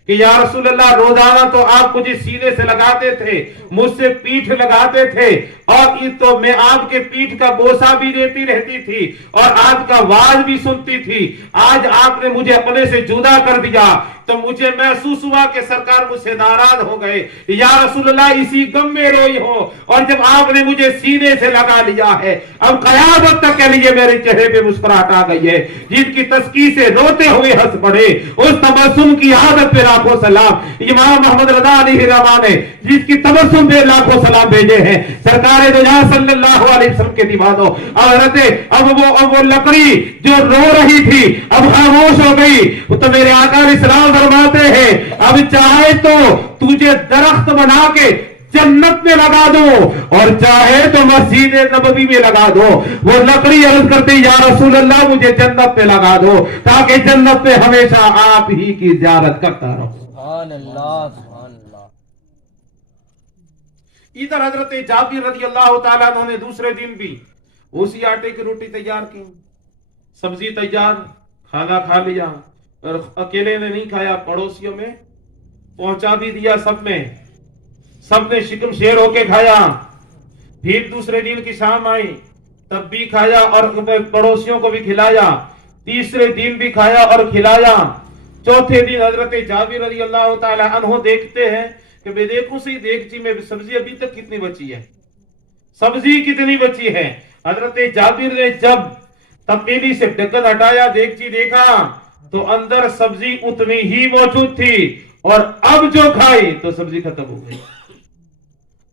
کہ یا رسول اللہ روزانہ تو آپ مجھے سینے سے لگاتے تھے، مجھ سے پیٹھ لگاتے تھے، اور تو میں آپ کے پیٹھ کا بوسہ بھی دیتی رہتی تھی اور آپ کا واز بھی سنتی تھی۔ آج آپ نے مجھے اپنے سے جدا کر دیا تو مجھے محسوس ہوا کہ سرکار مجھ سے ناراض ہو گئے، یا رسول اللہ اسی غم میں روئی ہو، اور جب آپ نے مجھے سینے سے لگا لیا ہے اب قیامت تک کے لیے میرے چہرے پہ مسکراہٹ آ گئی ہے۔ جن کی تسکی سے روتے ہوئے ہنس پڑے اس تبسم کی عادت پہ لاکھوں سلام۔ امام محمد رضا علیہ الرحمٰ نے جس کی تبسم پہ لاکھوں سلام بھیجے ہیں، سرکار دو جہاں صلی اللہ علیہ وسلم کے دیوانوں۔ اب وہ لکڑی جو رو رہی تھی اب خاموش ہو گئی، تو میرے آقا علیہ السلام فرماتے ہیں اب چاہے تو تجھے درخت بنا کے جنت میں لگا دو اور چاہے تو مسجد نبوی میں لگا دو۔ وہ لکڑی عرض کرتے یا رسول اللہ مجھے جنت میں لگا دو تاکہ جنت میں ہمیشہ آپ ہی کی زیارت کرتا رہوں۔ سبحان اللہ، سبحان اللہ۔ ادھر حضرت جابر رضی اللہ تعالیٰ عنہ نے دوسرے دن بھی اسی آٹے کی روٹی تیار کی، سبزی تیار، کھانا کھا لیا، اور اکیلے نے نہیں کھایا، پڑوسیوں میں पहुंचा भी दिया सब ने शिकम शेर होके खाया। फिर दूसरे दिन की शाम आई, तब भी खाया और पड़ोसियों को भी खिलाया। तीसरे दिन भी खाया और खिलाया। चौथे दिन हजरत जाबिर रज़ी अल्लाह ताला अन्हु देखते हैं कि मैं देखूं सी देगची में सब्जी अभी तक कितनी बची है, सब्जी कितनी बची है। हजरत जाबिर ने जब तपेली से ढक्कन हटाया, देगची देखा तो अंदर सब्जी उतनी ही मौजूद थी, और अब जो खाई तो सब्जी खत्म हो गई।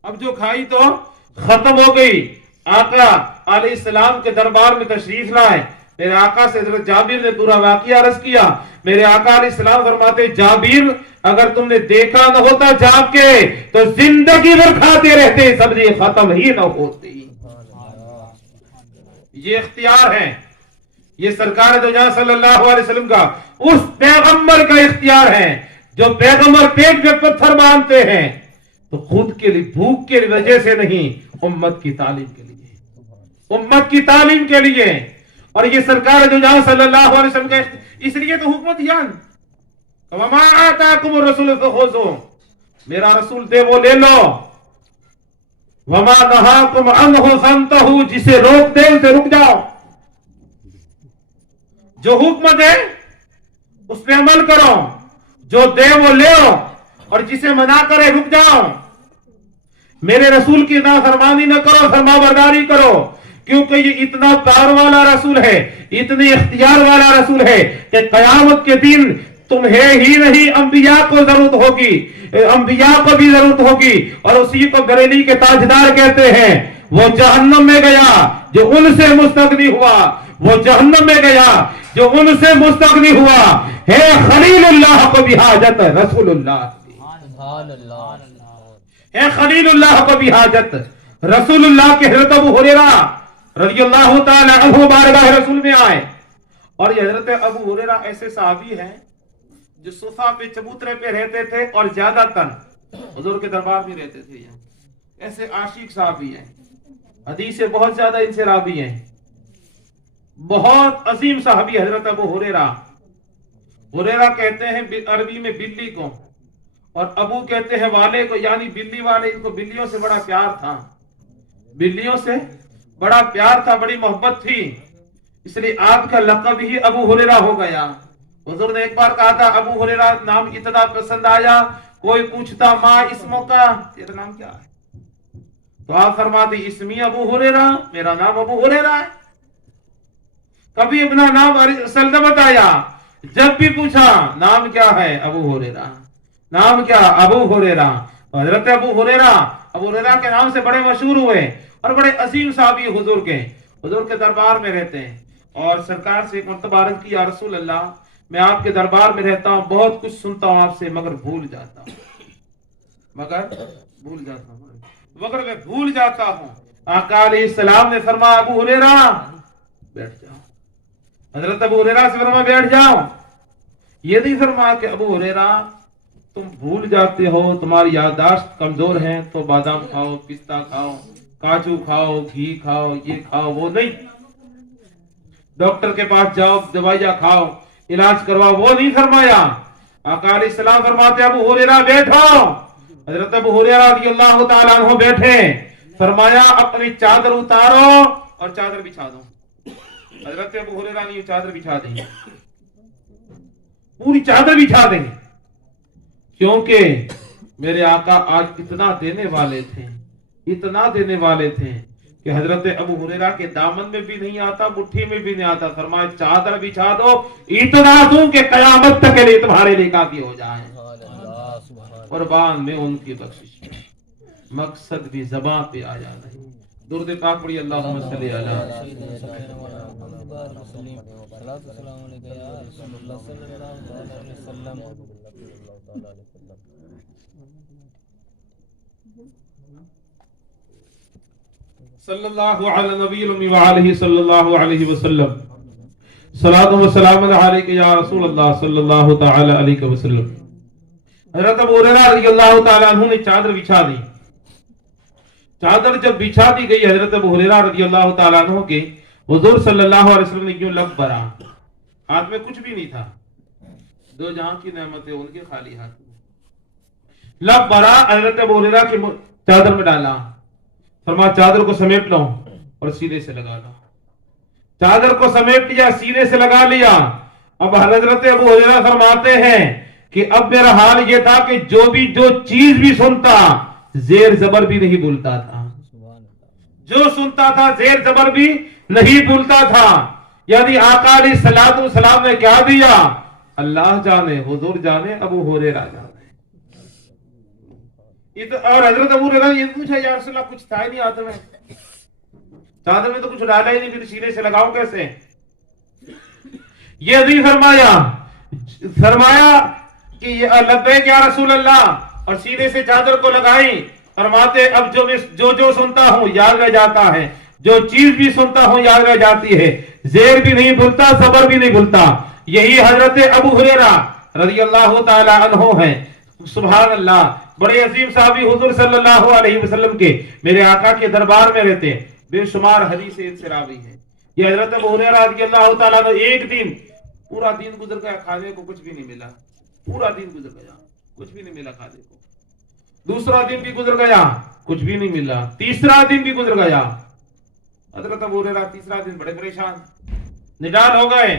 अब जो खाई तो खत्म हो गई। आका अलैहिस्सलाम के दरबार में तशरीफ लाए। मेरे आका से हजरत जाबिर ने पूरा वाकया अर्ज किया। मेरे आका अलैहिस्सलाम फरमाते, जाबिर अगर तुमने देखा न होता जाग के तो जिंदगी भर खाते रहते, सब्जी खत्म ही न होती। ये इख्तियार है, ये सरकार दो जहां सल्लल्लाहु अलैहि वसल्लम का, उस पैगंबर का इख्तियार है जो पैगंबर पेट में पत्थर बांधते हैं तो खुद के लिए, भूख के वजह से नहीं, उम्मत की तालीम के लिए, उम्मत की तालीम के लिए। और ये सरकार दो जहां सल्लल्लाहु अलैहि वसल्लम का, इसलिए तो हुक्म दिया, वमा आताकुम रसूल फखुज़ू, मेरा रसूल दे वो ले लो, वमा नहाकुम अन्हु फंतहू, जिसे रोक दे उसे रुक जाओ। जो हुक्म दे उस पे अमल करो, जो दे वो ले आओ, और जिसे मना करे रुक जाओ। मेरे रसूल की नाफरमानी न करो, फरमाबरदारी करो, क्योंकि ये इतना प्यार वाला रसूल है, इतने इख्तियार वाला रसूल है कि कयामत के दिन तुम्हें ही नहीं अंबिया को जरूरत होगी, अंबिया को भी जरूरत होगी। और उसी को बरेली के ताजदार कहते हैं, वो जहन्नम में गया जो उनसे मुस्तगनी हुआ, वो जहन्नम में गया जो उनसे मुस्तगनी हुआ। है खलीलुल्लाह को भी हाजत रसूलुल्लाह, है खलीलुल्लाह को भी हाजत रसूलुल्लाह के। हजरत अबू हुरैरा रज़ियल्लाहु ताला अन्हु बारगाह रसूल में आए, और ये हजरत अबू हुरैरा ऐसे सहाबी हैं जो सोफा पे चबूतरे पे रहते थे और ज्यादातर हुजूर के दरबार में रहते थे। ऐसे आशिक साहबी हैं, हदीसें बहुत ज्यादा इनसे रावी हैं, बहुत अजीम साहबी हजरत अबू हुरैरा। हुरैरा कहते हैं अरबी में बिल्ली को, और अबू कहते हैं वाले को, यानी बिल्ली वाले। इनको बिल्लियों से बड़ा प्यार था, बिल्लियों से बड़ा प्यार था, बड़ी मोहब्बत थी, इसलिए आपका लक़ब ही अबू हुरैरा हो गया। हुजूर ने एक बार कहा था, अबू हुरैरा नाम इतना पसंद आया, कोई पूछता माँ इस्मो का, तेरा नाम क्या है, तो आप फरमाते इस्मी अबू हुरैरा, मेरा नाम अबू हुरैरा है। कभी अपना नाम असल न बताया, जब भी पूछा नाम क्या है, अबू हुरैरा, नाम क्या, अबू हुरैरा। तो हजरत अबू हुरैरा के नाम से बड़े मशहूर हुए, और बड़े अजीम साहबी हुजूर के दरबार में रहते हैं। और सरकार से एक मर्तबा अर्ज़ की, या रसूल अल्लाह, मैं आपके दरबार में रहता हूँ, बहुत कुछ सुनता हूँ आपसे, मगर भूल जाता हूँ, मगर मैं भूल जाता हूँ। आका अलैहिस्सलाम ने फरमाया, अबू हुरैरा बैठ जाओ। हजरत अबू हुरैरा से फरमाया बैठ जाओ। ये नहीं फरमाया कि अबू हुरैरा तुम भूल जाते हो, तुम्हारी याददाश्त कमजोर है, तो बादाम खाओ, पिस्ता खाओ, काजू खाओ, घी खाओ, ये खाओ, वो नहीं। डॉक्टर के पास जाओ, दवाइयां खाओ, इलाज करवाओ, वो नहीं फरमाया। आका अलैहिस्सलाम फरमाते अबू हुरैरा बैठो। हजरत अबू हुरैरा रज़ियल्लाहु ताला अन्हु बैठे, फरमाया अपनी चादर उतारो और चादर बिछा दो। हजरत अबू हुरैरा ने चादर बिछा दी, पूरी चादर बिछा देंगे, क्योंकि मेरे आका आज इतना देने वाले थे, इतना देने वाले थे कि हजरत अबू हुरैरा के दामन में भी नहीं आता, मुट्ठी में भी नहीं आता। फरमाया चादर बिछा दो, इतना दूं कि कयामत तक के लिए तुम्हारे लिए काफी हो जाए। कुर्बान में उनकी बख्शिश में मकसद भी ज़बान पे आ जाना है। दुरूद पाक पढ़िए, अल्लाहुम्मा सल्ली अला सल्लल्लाहु अला नबील उम्मी व आलिहि सल्लल्लाहु अलैहि वसल्लम। सलातु व सलाम अलैका या रसूल अल्लाह सल्लल्लाहु तआला अलैहि वसल्लम। हजरत अबू हुरैरा रज़ियल्लाहु ताला अन्हु ने चादर बिछा दी। चादर जब बिछा दी गई हजरत अबू हुरैरा रज़ियल्लाहु ताला अन्हु के, हुजूर सल्लल्लाहु अलैहि वसल्लम ने यूं लब भरा, हाथ में कुछ भी नहीं था, दो जहां की नेमतें उनके खाली हाथ में। लब भरा, हजरत अबू हुरैरा की चादर में डाला, फरमाया चादर को समेट लो और सीने से लगा लो। चादर को समेट लिया, सीने से लगा लिया। अब हजरत अबू हुरैरा फरमाते हैं कि अब मेरा हाल ये था कि जो चीज भी सुनता जेर जबर भी नहीं भूलता था, जो सुनता था जेर जबर भी नहीं भूलता था। यानी आका अलैहिस्सलातु वस्सलाम ने क्या दिया, अल्लाह जाने, हुजूर जाने, अबू हुरैरा जाने। और हजरत अबू हुरैरा ये पूछा, या रसूलल्लाह कुछ था ही नहीं हाथ में, चादर में तो कुछ डाला ही नहीं, फिर सीने से लगाओ कैसे? ये नहीं फरमाया कि लब्बैक या रसूल अल्लाह, और सीने से चादर को लगाई। फरमाते अब जो सुनता हूं याद रह जाता है, जो चीज भी सुनता हूं याद रह जाती है, जेर भी नहीं भूलता, सबर भी नहीं भूलता। यही हजरत अबू हुरैरा रज़ियल्लाहु ताला अन्हु है। सुभान अल्लाह, बड़े अजीम साहबी हुजूर सल्लल्लाहु अलैहि वसल्लम के, मेरे आका के दरबार में रहते, बेशुमार हदीस इनसे रावी है। ये हजरत अबू हुरैरा रज़ियल्लाहु ताला अन्हु, एक दिन पूरा दिन गुजर गया, खाने को कुछ भी नहीं मिला, पूरा दिन गुजर गया, कुछ भी नहीं मिला खाने को। दूसरा दिन भी गुजर गया, कुछ भी नहीं मिला। तीसरा दिन भी गुजर गया। हजरत अबू हुरैरा तीसरा दिन बड़े परेशान, निडाल हो गए,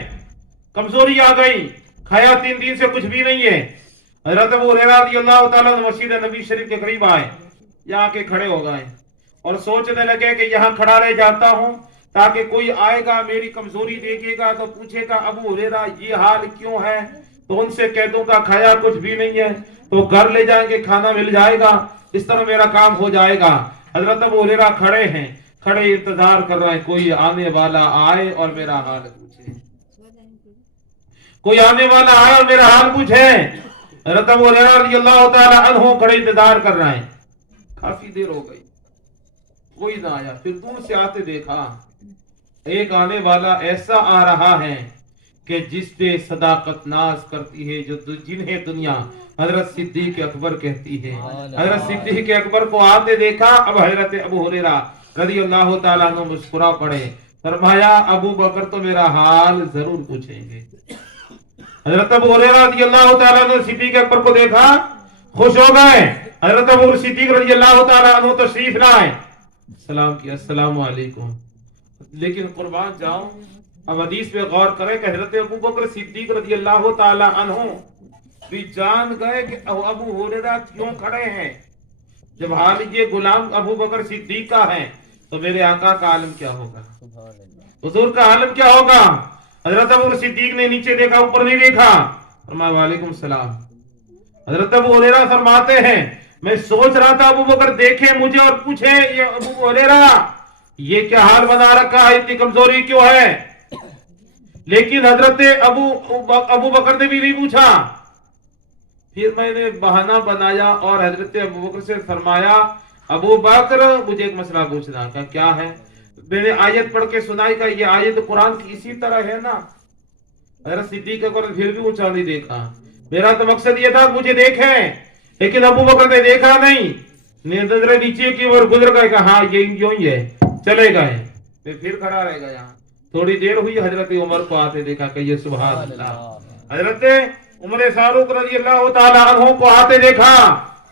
कमजोरी आ गई, खाया 3 दिन से कुछ भी नहीं है। हजरत अबू हुरैरा रज़ियल्लाहु ताला अन्हु मस्जिद नबी शरीफ के करीब आए, यहाँ के खड़े हो गए और सोचने लगे कि यहाँ खड़ा रह जाता हूँ ताकि कोई आएगा, मेरी कमजोरी देखेगा तो पूछेगा अबू हुरैरा ये हाल क्यों है, तो उनसे कह दूंगा खाया कुछ भी नहीं है, तो घर ले जाएंगे, खाना मिल जाएगा, इस तरह मेरा काम हो जाएगा। हजरत अबू हुरैरा खड़े हैं, खड़े इंतजार कर रहे हैं कोई आने वाला आए और मेरा हाल पूछे, कोई आने वाला आए और मेरा हाल पूछे। हजरत अबू हुरैरा रज़ियल्लाहु ताला अन्हु खड़े इंतजार कर रहे हैं। काफी देर हो गई, कोई ना आया। फिर दूर से आते देखा, एक आने वाला ऐसा आ रहा है कि जिस पे सदाकत नाज करती है, जो जिन्हें दुनिया हजरत सिद्दीक अकबर कहती है। हजरत सिद्दीक अकबर को आते देखा। अब हजरत अबू हुरैरा रज़ियल्लाहु ताला अन्हु मुस्कुरा पड़े, फरमाया अबू बकर तो मेरा हाल जरूर पूछेंगे। हजरत अबू हुरैरा रज़ियल्लाहु ताला अन्हु सिद्दीक अकबर को देखा, खुश हो गए। हजरत अबू सिद्दीक रज़ियल्लाहु ताला अन्हु तशरीफ लाए, सलाम किया, अस्सलामु अलैकुम। लेकिन कुर्बान जाऊं, अब हदीस पे गौर करें कि हजरत अबू बकर सिद्दीक रज़ियल्लाहु ताला अन्हु भी जान गए कि अबू हुरैरा क्यों खड़े हैं। जब हाल ये गुलाम अबू बकर सिद्दीक का है तो मेरे आका का आलम क्या होगा, हुजूर का आलम क्या होगा। हजरत अबू सिद्दीक ने नीचे देखा, ऊपर नहीं देखा, फरमाया वालेकुम सलाम। हजरत अबू हुरैरा फरमाते हैं मैं सोच रहा था अबू बकर देखे मुझे और पूछे ये अबू हुरैरा ये क्या हाल बना रखा है, इतनी कमजोरी क्यों है। लेकिन हजरत अबू बकर ने भी नहीं पूछा। फिर मैंने बहाना बनाया और हजरत अबू बकर से फरमाया अबू बकर मुझे एक मसला पूछना था, क्या है। मैंने आयत पढ़ के सुनाई का, ये आयत कुरान की इसी तरह है ना। हजरत सिद्दीक अकबर फिर भी ऊंचा नहीं देखा। मेरा तो मकसद ये था मुझे देखे, लेकिन अबू बकर ने देखा नहीं, नजर नीचे की ओर गुजर गए, हाँ ये यूं ही है, चले गए। फिर खड़ा रह गया। थोड़ी देर हुई, हजरत उमर को आते देखा कि ये सुभान अल्लाह। हजरत उमर फारूक रज़ियल्लाहु ताला अन्हु को आते देखा,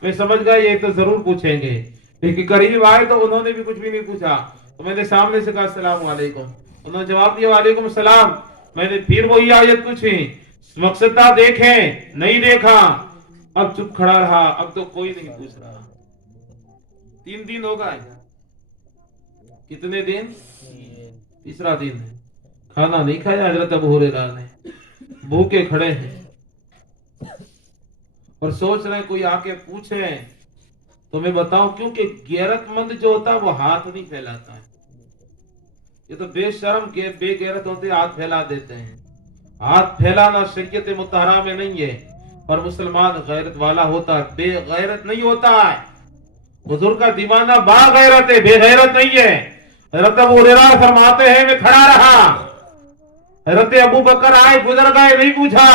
मैं समझ गया ये तो जरूर पूछेंगे। लेकिन करीब आए तो उन्होंने भी कुछ भी नहीं पूछा। तो मैंने सामने से कहा अस्सलाम वालेकुम, उन्होंने जवाब दिया वालेकुम सलाम। मैंने फिर वही आयत पूछी, मकसद था देखें, नहीं देखा। अब चुप खड़ा रहा, अब तो कोई नहीं पूछ रहा। 3 दिन हो गए। कितने दिन? तीसरा दिन है। खाना नहीं खाया हजरत अबू हुरैरा ने, भूखे खड़े हैं और सोच रहे कोई आके पूछे तो मैं बताऊं, क्योंकि गैरतमंद जो होता है वो हाथ नहीं फैलाता है। ये तो बेशर्म बेगैरत होते हाथ फैला देते हैं। हाथ फैलाना शरीयत मुतहरा में नहीं है। और मुसलमान गैरत वाला होता है, बेगैरत नहीं होता है। हुजूर का दीवाना बागैरत है, बेगैरत नहीं है। हजरत अबू हुरैरा फरमाते हैं मैं खड़ा रहा, हजरत अबू बकर आए गुजर गए, नहीं पूछा।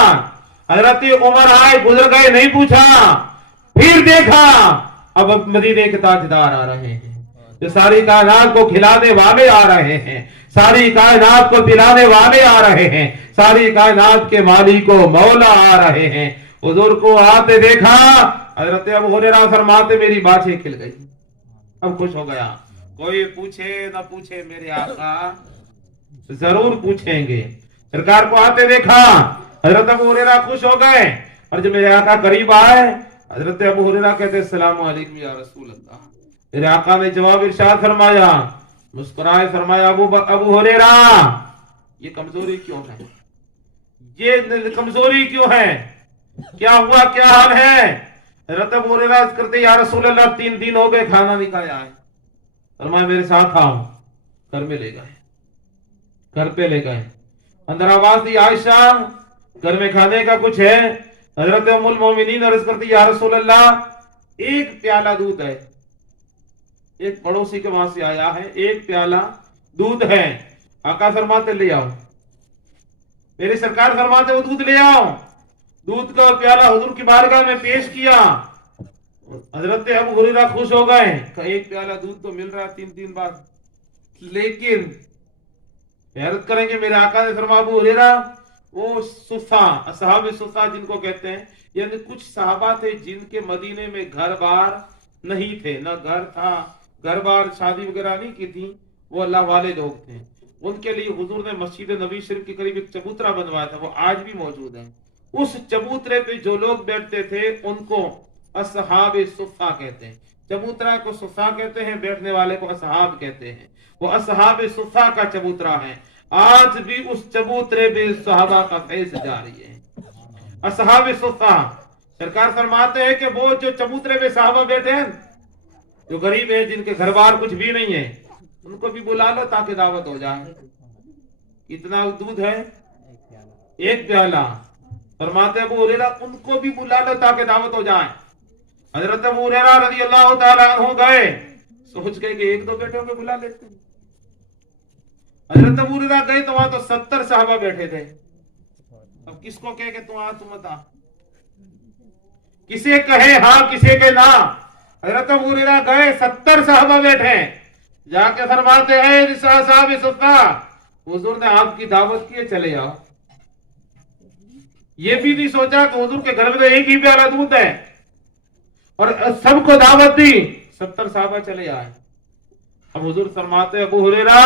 हजरत उमर आए गुजर गए, नहीं पूछा। फिर देखा, अब मदीने के ताजदार आ रहे हैं, जो सारी कायनात को खिलाने वाले आ रहे हैं, सारी कायनात को पिलाने वाले आ रहे हैं, सारी कायनात के मालिक को मौला आ रहे हैं। हुजूर को आते देखा, हजरत अबू हुरैरा फरमाते मेरी बाछे खिल गई, अब खुश हो गया। कोई पूछे न पूछे मेरे आका जरूर पूछेंगे। सरकार को आते देखा, हजरत अबू हुरैरा खुश हो गए, और जब मेरे आका करीब आए, हजरत अबू हुरैरा कहते अस्सलामु अलैकुम या रसूल अल्लाह। मेरे आका ने जवाब इरशाद फरमाया, मुस्कुराए फरमाया, अबू हुरैरा ये कमजोरी क्यों है, ये कमजोरी क्यों है, क्या हुआ, क्या हाल है। हजरत अबू हुरैरा करते या रसूल अल्लाह 3 दिन हो गए खाना नहीं खाया है। फरमाया मेरे साथ आओ। घर में ले गए, घर पे ले गए, अंदर आवाज दी आयशा घर में खाने का कुछ है। हजरत उम्मुल मोमिनीन अर्ज करती या रसूल अल्लाह एक प्याला दूध है, एक पड़ोसी के वहां से आया है, एक प्याला दूध है। आका फरमाते ले आओ, मेरी सरकार फरमाते वो दूध ले आओ। दूध का प्याला हुजूर की बारगाह में पेश किया। हजरत अबू हुरैरा खुश हो गए, एक प्याला दूध तो मिल रहा है 3 दिन बाद, लेकिन हैरत करेंगे मेरे आका ने फरमाया अबू हुरैरा वो सुफा, असहाब सुफा जिनको कहते हैं, यानी कुछ सहाबा थे जिनके मदीने में घर बार नहीं थे, ना घर था, घर बार शादी वगैरह नहीं की थी, वो अल्लाह वाले लोग थे। उनके लिए हुजूर ने मस्जिद नबी शरीफ के करीब एक चबूतरा बनवाया था, वो आज भी मौजूद है। उस चबूतरे पे जो लोग बैठते थे उनको असहाब सुफा कहते हैं। चबूतरा को सुफा कहते हैं, बैठने वाले को असहाब कहते हैं। वो असहाब सुफा का चबूतरा है, आज भी उस चबूतरे पे सहाबा का फैज जारी है। असहाब सुफा सरकार फरमाते हैं कि वो जो चबूतरे पे सहाबा बैठे हैं, जो गरीब है, जिनके घर बार कुछ भी नहीं है, उनको भी बुला लो ताकि दावत हो जाए। इतना दूध है, एक प्याला। फरमाते अबू हुरैरा उनको भी बुला लो ताकि दावत हो जाए। हजरत अबू हुरैरा रज़ी अल्लाह तआला अन्हु गए, सोच गए कि 1-2 बेटों को बुला लेते हैं। हजरत अबू हुरैरा गए तो वहां तो 70 साहबा बैठे थे। अब किसको कहे कि तुम आ, तुम मत आ, किसे कहे हाँ, किसे के ना। हजरत अबू हुरैरा गए, 70 साहबा बैठे, जाके फरमाते हैं रिसा साहब सुफा, हुजूर ने आपकी दावत की है, चले आओ। ये भी नहीं सोचा कि हुजूर के घर में तो एक ही प्याला दूध है, और सबको दावत दी, 70 साहबा चले आए। अब हुजूर फरमाते अबू हुरैरा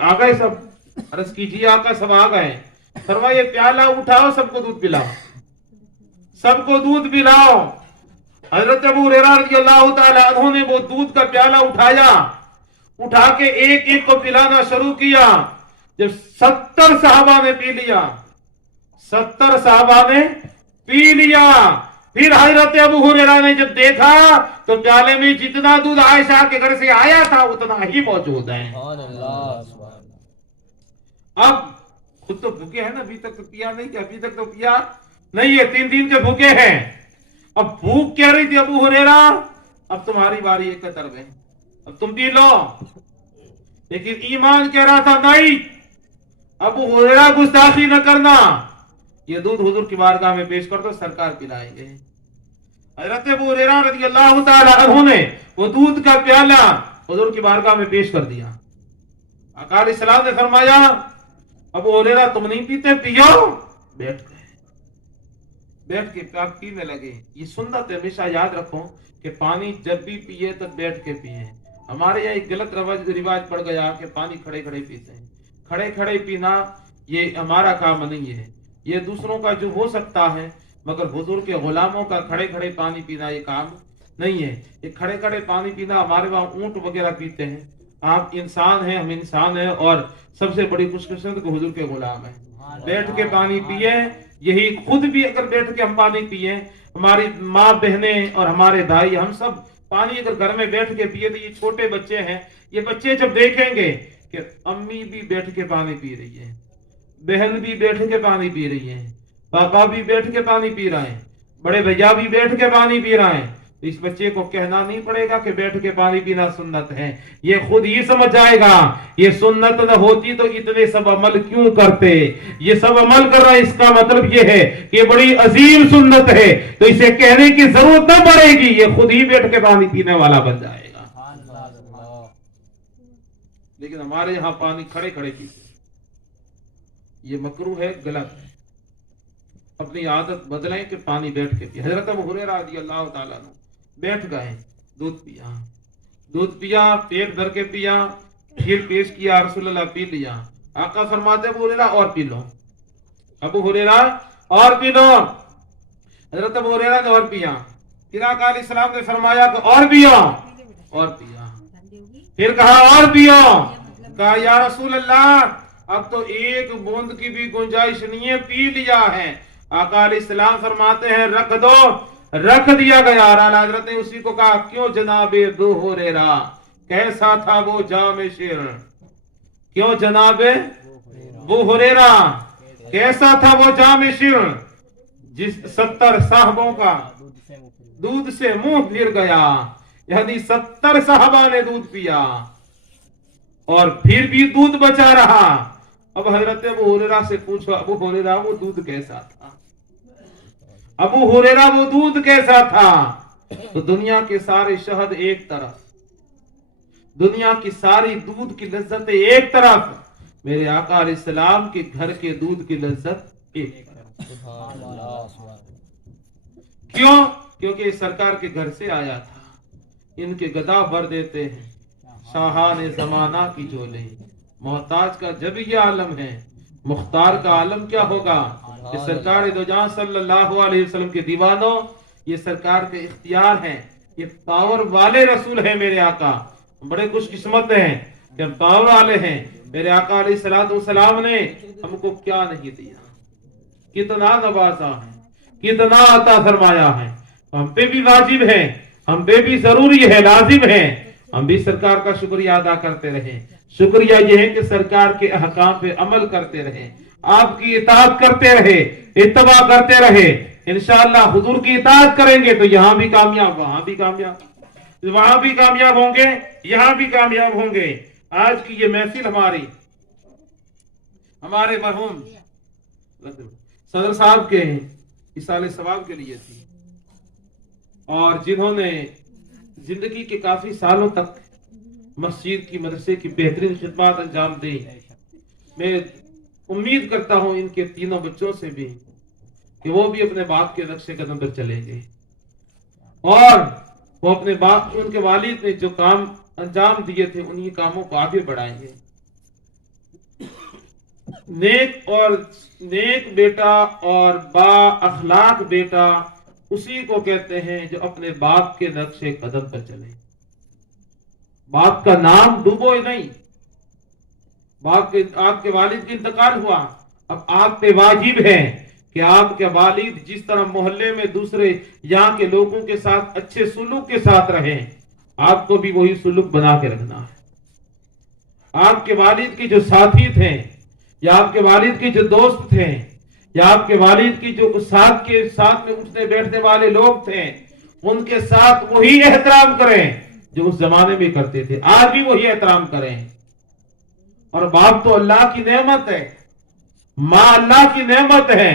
आ गए सब, अर्ज कीजिए आका सब आ गए। फरमाया ये प्याला उठाओ, सबको दूध पिलाओ, सबको दूध पिलाओ। हजरत अबू हुरैरा रज़ियल्लाहु ताला अन्हु ने वो दूध का प्याला उठाया, उठा के एक एक को पिलाना शुरू किया। जब 70 साहबा ने पी लिया, 70 साहबा ने पी लिया, फिर हजरत अबू हुरैरा ने जब देखा तो प्याले में जितना दूध आयशा के घर से आया था उतना ही मौजूद है। अब खुद तो भूखे हैं ना, अभी तक तो पिया नहीं, क्या अभी तक तो पिया नहीं है, 3 दिन के भूखे हैं। अब भूख कह रही थी अबू हुरैरा अब तुम्हारी बारी है, कतर में अब तुम पी लो, लेकिन ईमान कह रहा था नहीं, अबू हुरैरा गुस्ताखी न करना, ये दूध हुजूर की बारगाह में पेश कर दो, सरकार पिलाएंगे। हजरत अबू हुरैरा रज़ियल्लाहु ताला अन्हु ने वो दूध का प्याला हुजूर की बारगाह में पेश कर दिया। आका अलैहिस्सलाम ने फरमाया अबू हुरैरा तुम नहीं पीते, पियो। बैठ गए, बैठ के पीने लगे। ये सुन्नत है, हमेशा याद रखो कि पानी जब भी पिए तब बैठ के पिए। हमारे यहाँ एक गलत रिवाज पड़ गया कि पानी खड़े खड़े पीते हैं। खड़े खड़े पीना ये हमारा काम नहीं है, ये दूसरों का जो हो सकता है, मगर हुजूर के गुलामों का खड़े खड़े पानी पीना ये काम नहीं है। ये खड़े खड़े पानी पीना हमारे वहाँ ऊंट वगैरह पीते हैं। आप इंसान हैं, हम इंसान हैं, और सबसे बड़ी खुशकिस्मत को हुजूर के गुलाम है। बैठ के पानी पिए, यही खुद भी अगर बैठ के हम पानी पिए, हमारी माँ बहनें और हमारे भाई, हम सब पानी अगर घर में बैठ के पिए, तो ये छोटे बच्चे हैं, ये बच्चे जब देखेंगे कि अम्मी भी बैठ के पानी पी रही है, बहन भी बैठ के पानी पी रही है, पापा भी बैठ के पानी पी रहे हैं, बड़े भैया भी बैठ के पानी पी रहे हैं, तो इस बच्चे को कहना नहीं पड़ेगा कि बैठ के पानी पीना सुन्नत है। ये खुद ही समझ जाएगा ये सुन्नत न होती तो इतने सब अमल क्यों करते। ये सब अमल कर रहा है, इसका मतलब ये है कि बड़ी अजीम सुन्नत है, तो इसे कहने की जरूरत न पड़ेगी, ये खुद ही बैठ के पानी पीने वाला बन जाएगा। लेकिन हमारे यहाँ पानी खड़े खड़े पीते, ये मकरूह है, गलत है। اپنی عادت بدلیں کہ پانی بیٹھ کے پیا. حضرت ابو ہریرہ رضی اللہ تعالیٰ عنہ بیٹھ گئے, دودھ پیا, پیٹ بھر کے پیا, پھر پیش کیا, رسول اللہ پی لیا. آقا فرماتے ابو ہریرہ اور پی لو, ابو ہریرہ اور پی لو. حضرت ابو ہریرہ نے اور پیا. پھر آقا علیہ السلام نے فرمایا کہ اور پیا, اور پیا. پھر کہا اور پیا. کہا یا رسول اللہ اب تو ایک بوند کی بھی گنجائش نہیں ہے, پی لیا ہے. آقا علیہ السلام فرماتے ہیں رکھ دو, رکھ دیا گیا. اعلیٰ حضرت نے اسی کو کہا کیوں جناب ابو ہریرہ کیسا تھا وہ جام شیر, کیوں جناب ابو ہریرہ کیسا تھا وہ جام شیر جس 70 صحابوں کا دودھ سے منہ پھر گیا. یعنی 70 صحابہ نے دودھ پیا اور پھر بھی دودھ بچا رہا. اب حضرت ابو ہریرہ سے پوچھو ابو ہریرہ وہ دودھ کیسا تھا, ابو ہریرہ وہ دودھ کیسا تھا. تو دنیا کے سارے شہد ایک طرف, دنیا کی ساری دودھ کی لذت ایک طرف, میرے آقا علیہ السلام کے گھر کے دودھ کی لذت ایک طرف. کیوں؟ کیونکہ سرکار کے گھر سے آیا تھا. ان کے گدا بھر دیتے ہیں شاہان زمانہ کی جھولے. محتاج کا جب یہ عالم ہے, مختار کا عالم کیا ہوگا. کہ سرکار دو جہاں صلی اللہ علیہ وسلم کے دیوانوں, یہ سرکار کے اختیار ہیں, یہ پاور والے رسول ہیں میرے آقا. بڑے خوش قسمت ہیں کہ ہم پاور والے ہیں. میرے آقا علیہ السلام نے ہم کو کیا نہیں دیا, کتنا نوازا ہے, کتنا عطا فرمایا ہے. ہم پہ بھی واجب ہے, ہم پہ بھی ضروری ہے, لازم ہے ہم بھی سرکار کا شکریہ ادا کرتے رہیں. شکریہ یہ ہے کہ سرکار کے احکام پہ عمل کرتے رہیں, آپ کی اطاعت کرتے رہے, اتباع کرتے رہے. انشاءاللہ حضور کی اطاعت کریں گے تو یہاں بھی کامیاب, وہاں بھی کامیاب, وہاں بھی کامیاب ہوں گے, یہاں بھی کامیاب ہوں گے. آج کی یہ محفل ہمارے مرحوم صدر صاحب کے ایصال ثواب کے لیے تھی, اور جنہوں نے زندگی کے کافی سالوں تک مسجد کی مدرسے کی بہترین خدمات انجام دی. میں امید کرتا ہوں ان کے تینوں بچوں سے بھی کہ وہ بھی اپنے باپ کے نقش قدم پر چلیں گے, اور وہ اپنے باپ, ان کے والد نے جو کام انجام دیے تھے انہی کاموں کو آگے بڑھائیں گے. نیک بیٹا اور با اخلاق بیٹا اسی کو کہتے ہیں جو اپنے باپ کے نقش قدم پر چلے. باپ کا نام ڈوبو نہیں. آپ کے والد کا انتقال ہوا, اب آپ پہ واجب ہے کہ آپ کے والد جس طرح محلے میں دوسرے یہاں کے لوگوں کے ساتھ اچھے سلوک کے ساتھ رہیں, آپ کو بھی وہی سلوک بنا کے رکھنا ہے. آپ کے والد کے جو ساتھی تھے, یا آپ کے والد کے جو دوست تھے, یا آپ کے والد کی جو ساتھ میں اٹھنے بیٹھنے والے لوگ تھے, ان کے ساتھ وہی احترام کریں جو اس زمانے میں کرتے تھے. آج بھی وہی احترام کریں. اور باپ تو اللہ کی نعمت ہے, ماں اللہ کی نعمت ہے.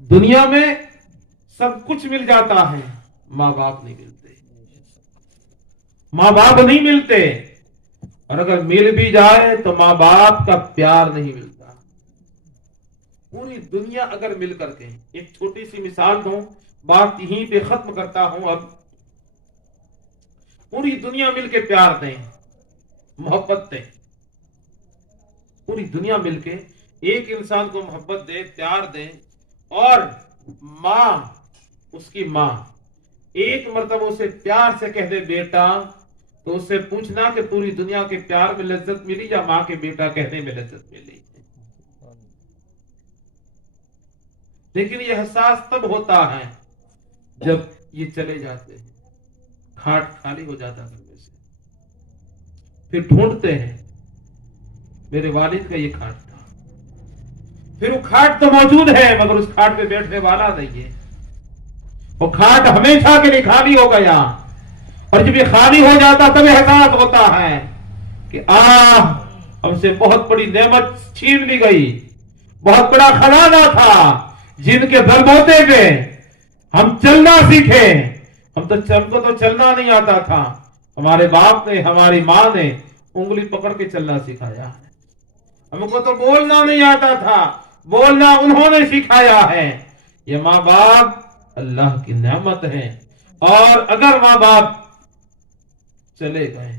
دنیا میں سب کچھ مل جاتا ہے, ماں باپ نہیں ملتے, ماں باپ نہیں ملتے. اور اگر مل بھی جائے تو ماں باپ کا پیار نہیں ملتا. پوری دنیا اگر مل کر کے, ایک چھوٹی سی مثال دوں, بات یہیں پہ ختم کرتا ہوں. اب پوری دنیا مل کے پیار دیں, محبت دیں, پوری دنیا مل کے ایک انسان کو محبت دے, پیار دے, اور ماں, اس کی ماں ایک مرتبہ اسے پیار سے کہہ دے بیٹا, تو اس سے پوچھنا کہ پوری دنیا کے پیار میں لذت ملی یا ماں کے بیٹا کہنے میں لذت ملی. لیکن یہ احساس تب ہوتا ہے جب یہ چلے جاتے ہیں, کھاٹ خالی ہو جاتا گھر میں سے, پھر ڈھونڈتے ہیں میرے والد کا یہ کھاٹ تھا. پھر وہ کھاٹ تو موجود ہے مگر اس کھاٹ پہ بیٹھنے والا نہیں ہے. وہ کھاٹ ہمیشہ کے لیے خالی ہو گیا, اور جب یہ خالی ہو جاتا تب احساس ہوتا ہے کہ ہم سے بہت بڑی نعمت چھین لی گئی, بہت بڑا خزانہ تھا جن کے بلبوتے پہ ہم چلنا سیکھے. ہم کو تو چلنا نہیں آتا تھا, ہمارے باپ نے, ہماری ماں نے انگلی پکڑ کے چلنا سکھایا ہے. ہم کو تو بولنا نہیں آتا تھا, बोलना उन्होंने सिखाया है। ये माँ बाप अल्लाह की नेमत है, और अगर माँ बाप चले गए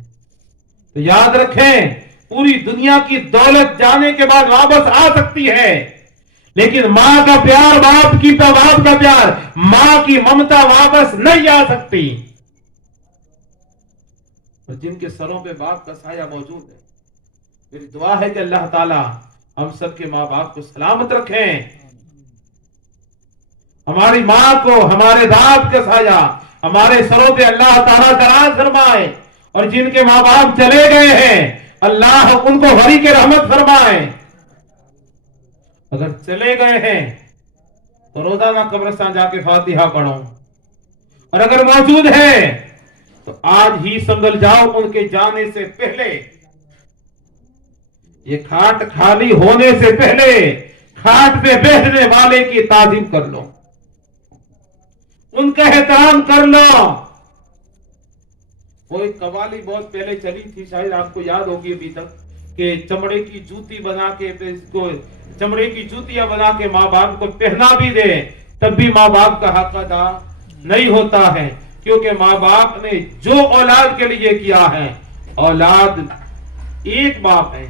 तो याद रखें, पूरी दुनिया की दौलत जाने के बाद वापस आ सकती है, लेकिन माँ का प्यार, बाप का प्यार, माँ की ममता वापस नहीं आ सकती। और जिनके सरों पे बाप का साया मौजूद है, मेरी दुआ है कि अल्लाह ताला हम सबके माँ बाप को सलामत रखें। हमारी माँ को, हमारे बाप का साया हमारे सरों पे अल्लाह ताला दराज फरमाए, और जिनके माँ बाप चले गए हैं अल्लाह उनको हरी के रहमत फरमाए। अगर चले गए हैं तो रोजाना कब्रिस्तान जाके फातिहा पढ़ो, और अगर मौजूद है तो आज ही संभल जाओ उनके जाने से पहले। ये खाट खाली होने से पहले खाट पे बैठने वाले की ताजीम कर लो, उनका एहतराम कर लो। कोई कवाली बहुत पहले चली थी, शायद आपको याद होगी अभी तक, कि चमड़े की जूती बना के, इसको चमड़े की जूतियां बना के माँ बाप को पहना भी दे, तब भी माँ बाप का हक अदा नहीं होता है, क्योंकि माँ बाप ने जो औलाद के लिए किया है, औलाद एक बाप है,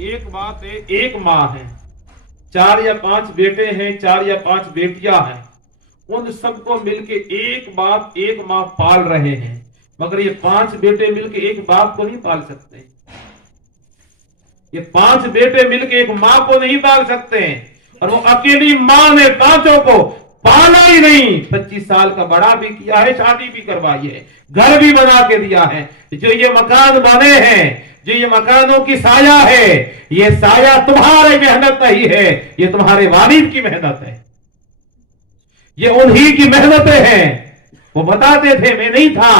एक बाप है, एक माँ है। 4 या 5 बेटे हैं, 4 या 5 बेटियां हैं, उन सबको मिलके एक बाप एक माँ पाल रहे हैं, मगर ये 5 बेटे मिलके एक बाप को नहीं पाल सकते। ये 5 बेटे मिलके एक माँ को नहीं पाल सकते, और वो अकेली माँ ने 5 को पाला ही नहीं। 25 साल का बड़ा भी किया है, शादी भी करवाई है, घर भी बना के दिया है। जो ये मकान बने हैं, जो ये मकानों की साया है, ये साया तुम्हारी मेहनत नहीं है, ये तुम्हारे वालिद की मेहनत है, ये उन्हीं की मेहनतें हैं। वो बताते थे, मैं नहीं था,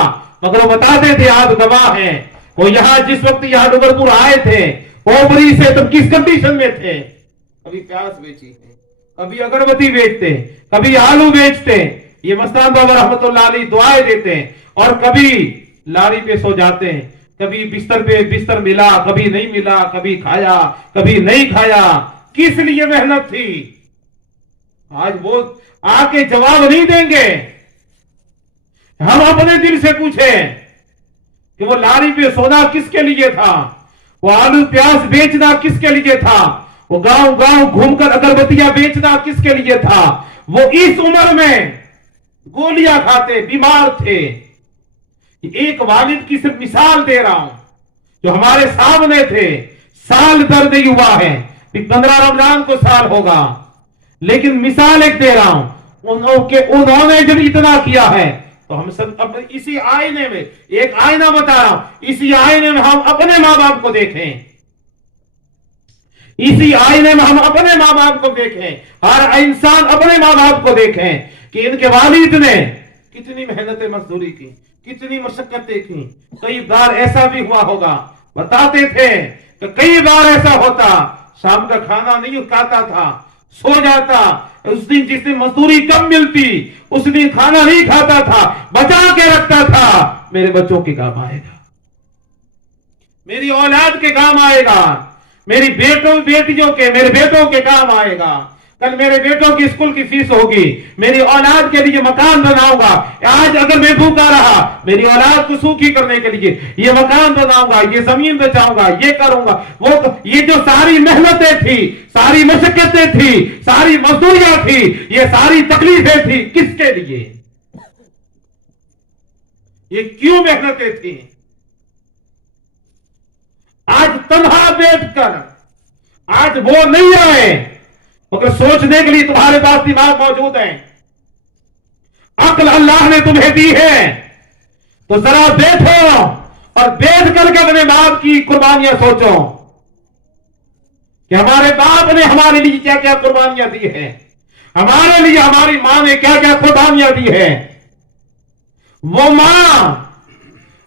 मगर वो बताते थे, आप गवाह हैं। वो यहाँ जिस वक्त यहाँ डूंगरपुर आए थे ओबरी से, तब किस कंडीशन में थे? कभी प्याज बेची है, कभी अगरबत्ती बेचते, कभी आलू बेचते। ये मस्तान बाबा रहमतुल्लाह अलैह दुआएं देते, और कभी लारी पे सो जाते हैं, कभी बिस्तर पे बिस्तर मिला, कभी नहीं मिला, कभी खाया, कभी नहीं खाया। किस लिए मेहनत थी? आज वो आके जवाब नहीं देंगे। हम अपने दिल से पूछें कि वो लारी पे सोना किसके लिए था, वो आलू प्याज बेचना किसके लिए था, वो गांव गांव घूमकर अगरबत्तियां बेचना किसके लिए था। वो इस उम्र में गोलियां खाते, बीमार थे। एक वालिद की सिर्फ मिसाल दे रहा हूं, जो हमारे सामने थे। साल दर्द नहीं हुआ है, 15 रमजान को साल होगा, लेकिन मिसाल एक दे रहा हूं। उन्होंने जब इतना किया है, तो हम सब अपने इसी आईने में, एक आईना बता रहा हूं, इसी आईने में हम अपने माँ बाप को देखें, इसी आईने में हम अपने माँ बाप को देखें, हर इंसान अपने माँ बाप को देखें कि इनके वालिद ने कितनी मेहनतें मजदूरी की, कितनी मशक्कतें की। कई बार ऐसा भी हुआ होगा, बताते थे कि कई बार ऐसा होता, शाम का खाना नहीं खाता था, सो जाता। उस दिन जिस दिन मजदूरी कम मिलती, उस दिन खाना नहीं खाता था, बचा के रखता था, मेरे बच्चों के काम आएगा, मेरी औलाद के काम आएगा, मेरी बेटियों के, मेरे बेटों के काम आएगा। कल मेरे बेटों की स्कूल की फीस होगी, मेरी औलाद के लिए मकान बनाऊंगा। आज अगर मैं भूखा रहा, मेरी औलाद को सूखी करने के लिए ये मकान बनाऊंगा, ये जमीन बचाऊंगा, ये करूंगा, वो ये जो सारी मेहनतें थी, सारी मशक्कतें थी, सारी मजदूरियां थी, ये सारी तकलीफें थी, किसके लिए? ये क्यों मेहनतें थी? आज तन्हा बैठकर, आज वो नहीं आए, मगर सोचने के लिए तुम्हारे पास दिमाग मौजूद है, अक्ल अल्लाह ने तुम्हें दी है, तो जरा बैठो और बैठ करके अपने बाप की कुर्बानियां सोचो कि हमारे बाप ने हमारे लिए क्या क्या कुर्बानियां दी है, हमारे लिए हमारी मां ने क्या क्या कुर्बानियां दी है। वो मां,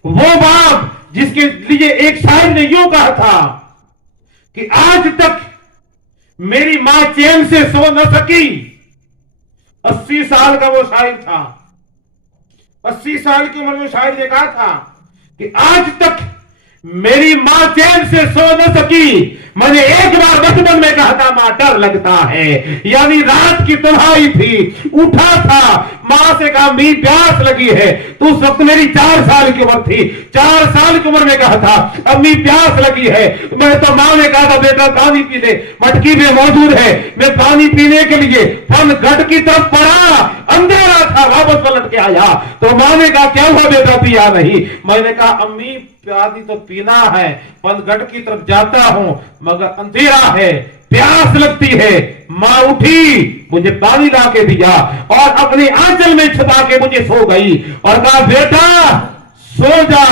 वो बाप जिसके लिए एक शायर ने यूं कहा था कि आज तक मेरी मां चैन से सो न सकी। 80 साल का वो शायर था, 80 साल की उम्र में शायर ने कहा था कि आज तक मेरी मां चैन से सो न सकी, میں نے ایک بار بچپن میں کہا تھا ماں ڈر لگتا ہے، یعنی رات کی تنہائی تھی، اٹھا تھا، ماں سے کہا می پیاس لگی ہے، تو اس وقت میری 4 سال کی عمر تھی، 4 سال کی عمر میں کہا تھا امی پیاس لگی ہے، میں تو ماں نے کہا تھا بیٹا پانی پی لے، مٹکی میں موجود ہے، میں پانی پینے کے لیے پن گھٹ کی طرف پڑا، اندھیرا تھا، واپس پلٹ کے آیا تو ماں نے کہا کیا ہوا بیٹا پیا نہیں؟ میں نے کہا امی پانی تو پینا ہے، پن گھٹ کی طرف جاتا ہوں مگر اندھیرا ہے، پیاس لگتی ہے۔ ماں اٹھی، مجھے پانی لا کے دیا اور اپنی آنچل میں چھپا کے مجھے سو گئی اور کہا بیٹا سو جا،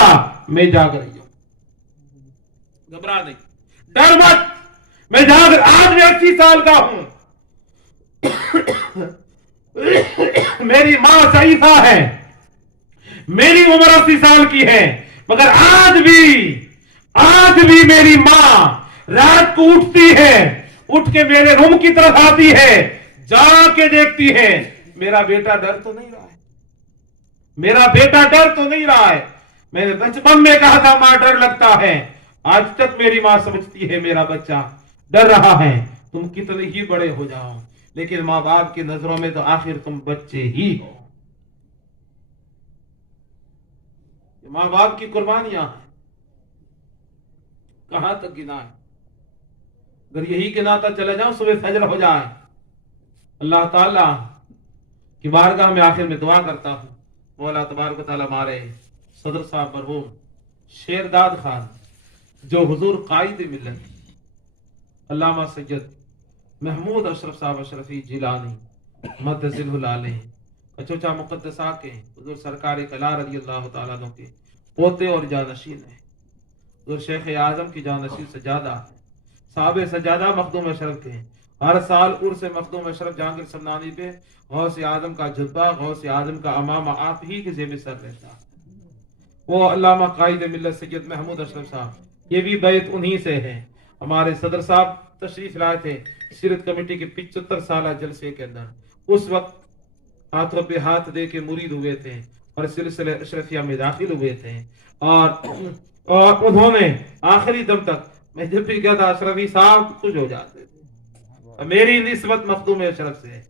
میں جاگ رہی ہوں، گھبرا نہیں، ڈر مت، میں جاگ، آج میں 80 سال کا ہوں، میری ماں ضعیفہ ہے، میری عمر 80 سال کی ہے، مگر آج بھی میری ماں رات کو اٹھتی ہے، اٹھ کے میرے روم کی طرف آتی ہے، جا کے دیکھتی ہے میرا بیٹا ڈر تو نہیں رہا ہے، میرا بیٹا ڈر تو نہیں رہا ہے۔ میں نے بچپن میں کہا تھا ماں ڈر لگتا ہے، آج تک میری ماں سمجھتی ہے میرا بچہ ڈر رہا ہے، تم کتنے ہی بڑے ہو جاؤ لیکن ماں باپ کی نظروں میں تو آخر تم بچے ہی ہو۔ ماں باپ کی قربانیاں ہیں، کہاں تک گنا ہے؟ اگر یہی گناتا چلا جاؤں صبح فجر ہو جائے۔ اللہ تعالیٰ کی بارگاہ میں آخر میں دعا کرتا ہوں، مولا تبارک و تعالیٰ ہمارے صدر صاحب مرحوم شیرداد خان جو حضور قائد ملت علامہ سید محمود اشرف صاحب اشرفی جیلانی مدذلہ العالیہ اچوچا مقدسہ کے حضور سرکار کلا رضی اللہ تعالیٰ عنہ کے پوتے اور جانشین ہیں، حضور شیخ اعظم کی جانشین سجادہ ہیں، صاحب سجادہ مخدوم اشرف کے ہیں، ہر سال عرس مخدوم اشرف جہانگیر سمنانی پہ غوث اعظم کا جذبہ، غوث اعظم کا امامہ آپ ہی کے زیر سر رہتا ہے۔ وہ علامہ قائد ملت سید محمود اشرف صاحب، یہ بھی بیت انہی سے ہے۔ ہمارے صدر صاحب تشریف لائے تھے سیرت کمیٹی کے 75 سالہ جلسے کے اندر، اس وقت ہاتھوں پہ ہاتھ دے کے مرید ہوئے تھے اور سلسلہ اشرفیہ میں داخل ہوئے تھے، اور انہوں نے آخری دم تک، میں جب بھی کہتا اشرفی صاحب کچھ ہو جاتے تھے۔ میری نسبت مخدوم اشرف سے ہے،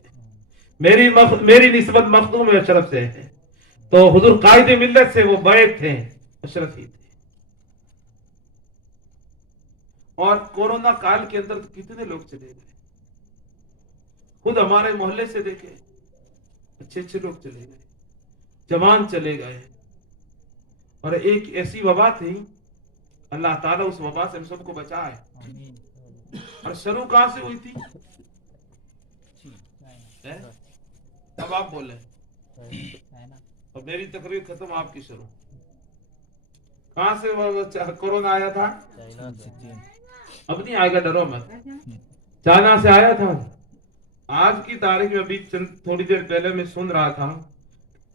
میری نسبت مخدوم اشرف سے ہے، تو حضور قائد ملت سے وہ بیعت تھے، اشرفی تھے۔ اور کورونا کال کے اندر کتنے لوگ چلے گئے، خود ہمارے محلے سے دیکھے، اچھے لوگ چلے گئے، جوان چلے گئے، اور ایک ایسی وبا تھی، اللہ تعالیٰ اس وبا سے ہم سب کو بچائے۔ اور شروع کہاں سے ہوئی تھی؟ اب آپ بولیں، اور میری تقریر ختم، آپ کی شروع کہاں سے کورونا آیا تھا؟ اب نہیں آئے گا، ڈرو مت، چائنا سے آیا تھا۔ آج کی تاریخ میں ابھی تھوڑی دیر پہلے میں سن رہا تھا،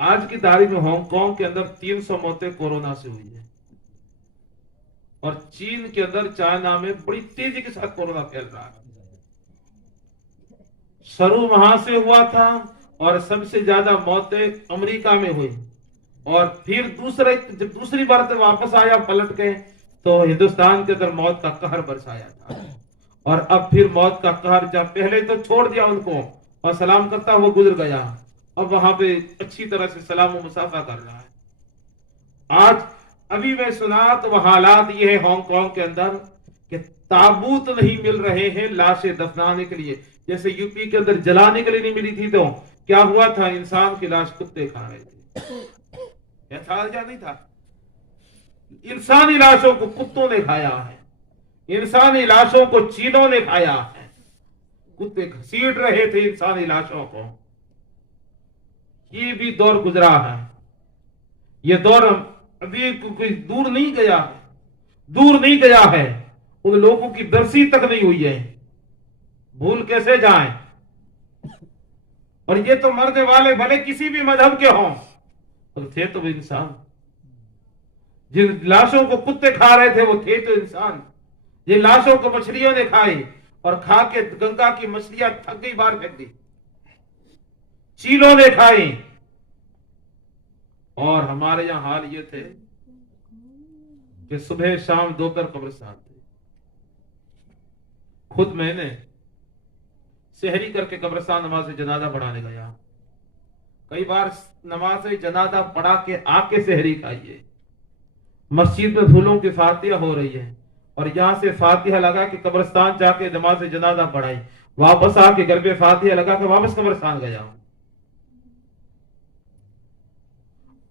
آج کی تاریخ میں ہانگ کانگ کے اندر 300 موتیں کورونا سے ہوئی ہیں، اور چین کے اندر، چائنا میں بڑی تیزی کے ساتھ کورونا پھیل رہا ہے۔ شروع وہاں سے ہوا تھا اور سب سے زیادہ موتیں امریکہ میں ہوئی، اور پھر جب دوسری بار سے واپس آیا پلٹ کے تو ہندوستان کے اندر موت کا قہر برسایا تھا، اور اب پھر موت کا قہر، جب پہلے تو چھوڑ دیا ان کو اور سلام کرتا وہ گزر گیا، اب وہاں پہ اچھی طرح سے سلام و مصافحہ کر رہا ہے۔ آج ابھی میں سنا تو وہ حالات یہ ہے ہانگ کانگ کے اندر کہ تابوت نہیں مل رہے ہیں لاشیں دفنانے کے لیے، جیسے یو پی کے اندر جلانے کے لیے نہیں ملی تھی تو کیا ہوا تھا، انسان کی لاش کتے کھا رہے تھے، یہ تھا یا نہیں تھا؟ انسانی لاشوں کو کتوں نے کھایا ہے، انسانی لاشوں کو چیلوں نے کھایا ہے، کتے گھسیٹ رہے تھے انسانی لاشوں کو۔ یہ بھی دور گزرا ہے، یہ دور ابھی کوئی دور نہیں گیا ہے، ان لوگوں کی درسی تک نہیں ہوئی ہے، بھول کیسے جائیں؟ اور یہ تو مرنے والے بھلے کسی بھی مذہب کے ہوں، اور تھے تو وہ انسان، جن لاشوں کو کتے کھا رہے تھے وہ تھے تو انسان، جن لاشوں کو مچھلیوں نے کھائی اور کھا کے گنگا کی مچھلیاں تھک گئی، باہر پھینک دی، چیلوں نے کھائی۔ اور ہمارے یہاں حال یہ تھے کہ صبح شام دوپہر قبرستان تھے، خود میں نے سحری کر کے قبرستان نماز جنازہ پڑھانے گیا. کئی بار نماز جنازہ پڑھا کے آ کے سحری کھائیے. مسجد میں پھولوں کی فاتحہ ہو رہی ہے اور یہاں سے فاتحہ لگا کے قبرستان جا کے نماز جنازہ پڑھائی, واپس آ کے گھر پہ فاتحہ لگا کے واپس قبرستان گیا ہوں.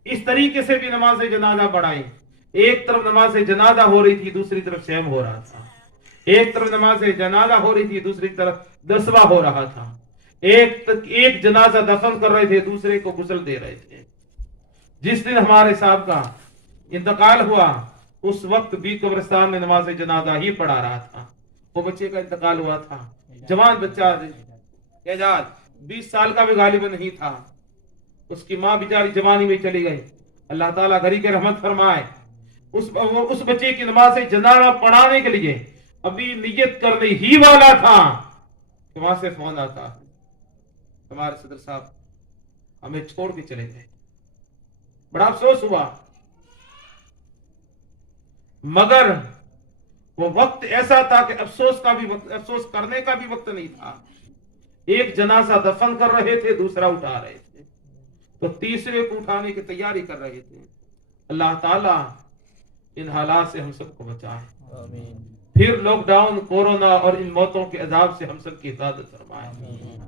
اس طریقے سے بھی نماز جنازہ پڑھائی. ایک طرف نماز جنازہ ہو رہی تھی, دوسری طرف شیم ہو رہا تھا. ایک طرف نماز جنازہ ہو رہی تھی, دوسری طرف دسواں ہو رہا تھا. ایک جنازہ دفن کر رہے تھے, دوسرے کو غسل دے رہے تھے. جس دن ہمارے صاحب کا انتقال ہوا اس وقت بھی قبرستان میں نماز جنازہ ہی پڑھا رہا تھا. وہ بچے کا انتقال ہوا تھا, جوان بچہ, 20 سال کا بھی غالباً نہیں تھا. اس کی ماں بیچاری جوانی میں چلی گئی. اللہ تعالیٰ گھری کے رحمت فرمائے. اس بچے کی نماز جنازہ پڑھانے کے لیے ابھی نیت کرنے ہی والا تھا کہ وہاں سے فون آتا ہے, ہمارے صدر صاحب ہمیں چھوڑ کے چلے گئے. بڑا افسوس ہوا, مگر وہ وقت ایسا تھا کہ افسوس کرنے کا بھی وقت نہیں تھا. ایک جنازہ دفن کر رہے تھے, دوسرا اٹھا رہے تھے, تو تیسرے کو اٹھانے کی تیاری کر رہے تھے. اللہ تعالیٰ ان حالات سے ہم سب کو بچائے. آمین. پھر لاک ڈاؤن, کورونا اور ان موتوں کے عذاب سے ہم سب کی حفاظت فرمائے.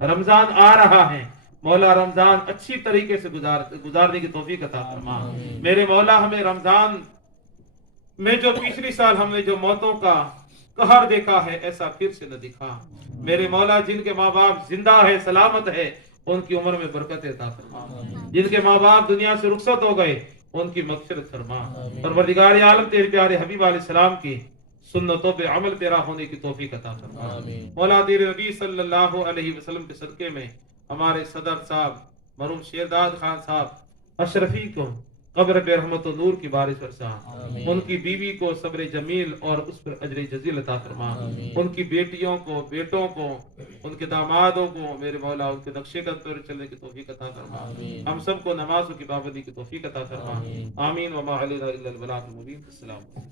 رمضان آ رہا ہے, مولا رمضان اچھی طریقے سے گزارنے کی توفیق عطا فرما. میرے مولا ہمیں رمضان میں جو پچھلی سال ہم نے جو موتوں کا قہر دیکھا ہے ایسا پھر سے نہ دکھا. میرے مولا جن کے ماں باپ زندہ ہے, سلامت ہے, ان کی عمر میں برکت عطا فرما. جن کے ماں باپ دنیا سے رخصت ہو گئے ان کی مغفرت فرما. پروردگار عالم تیرے پیارے حبیب علیہ السلام کی سنتوں پہ عمل پیرا ہونے کی توفیق عطا فرما. مولا تیرے نبی صلی اللہ علیہ وسلم کے صدقے میں ہمارے صدر صاحب مرحوم شیرداد خان صاحب اشرفی کو قبر پہ رحمت و نور کی بارش برسا. ان کی بیوی کو صبر جمیل اور اس پر اجر جزیل عطا فرما. ان کی بیٹیوں کو, بیٹوں کو, ان کے دامادوں کو میرے مولا ان کے نقشے قدم پر چلنے کی توفیق عطا فرما. ہم سب کو نمازوں کی پابندی کی توفیق عطا فرما. آمین. وما علینا الا البلاغ المبین. السلام علیکم.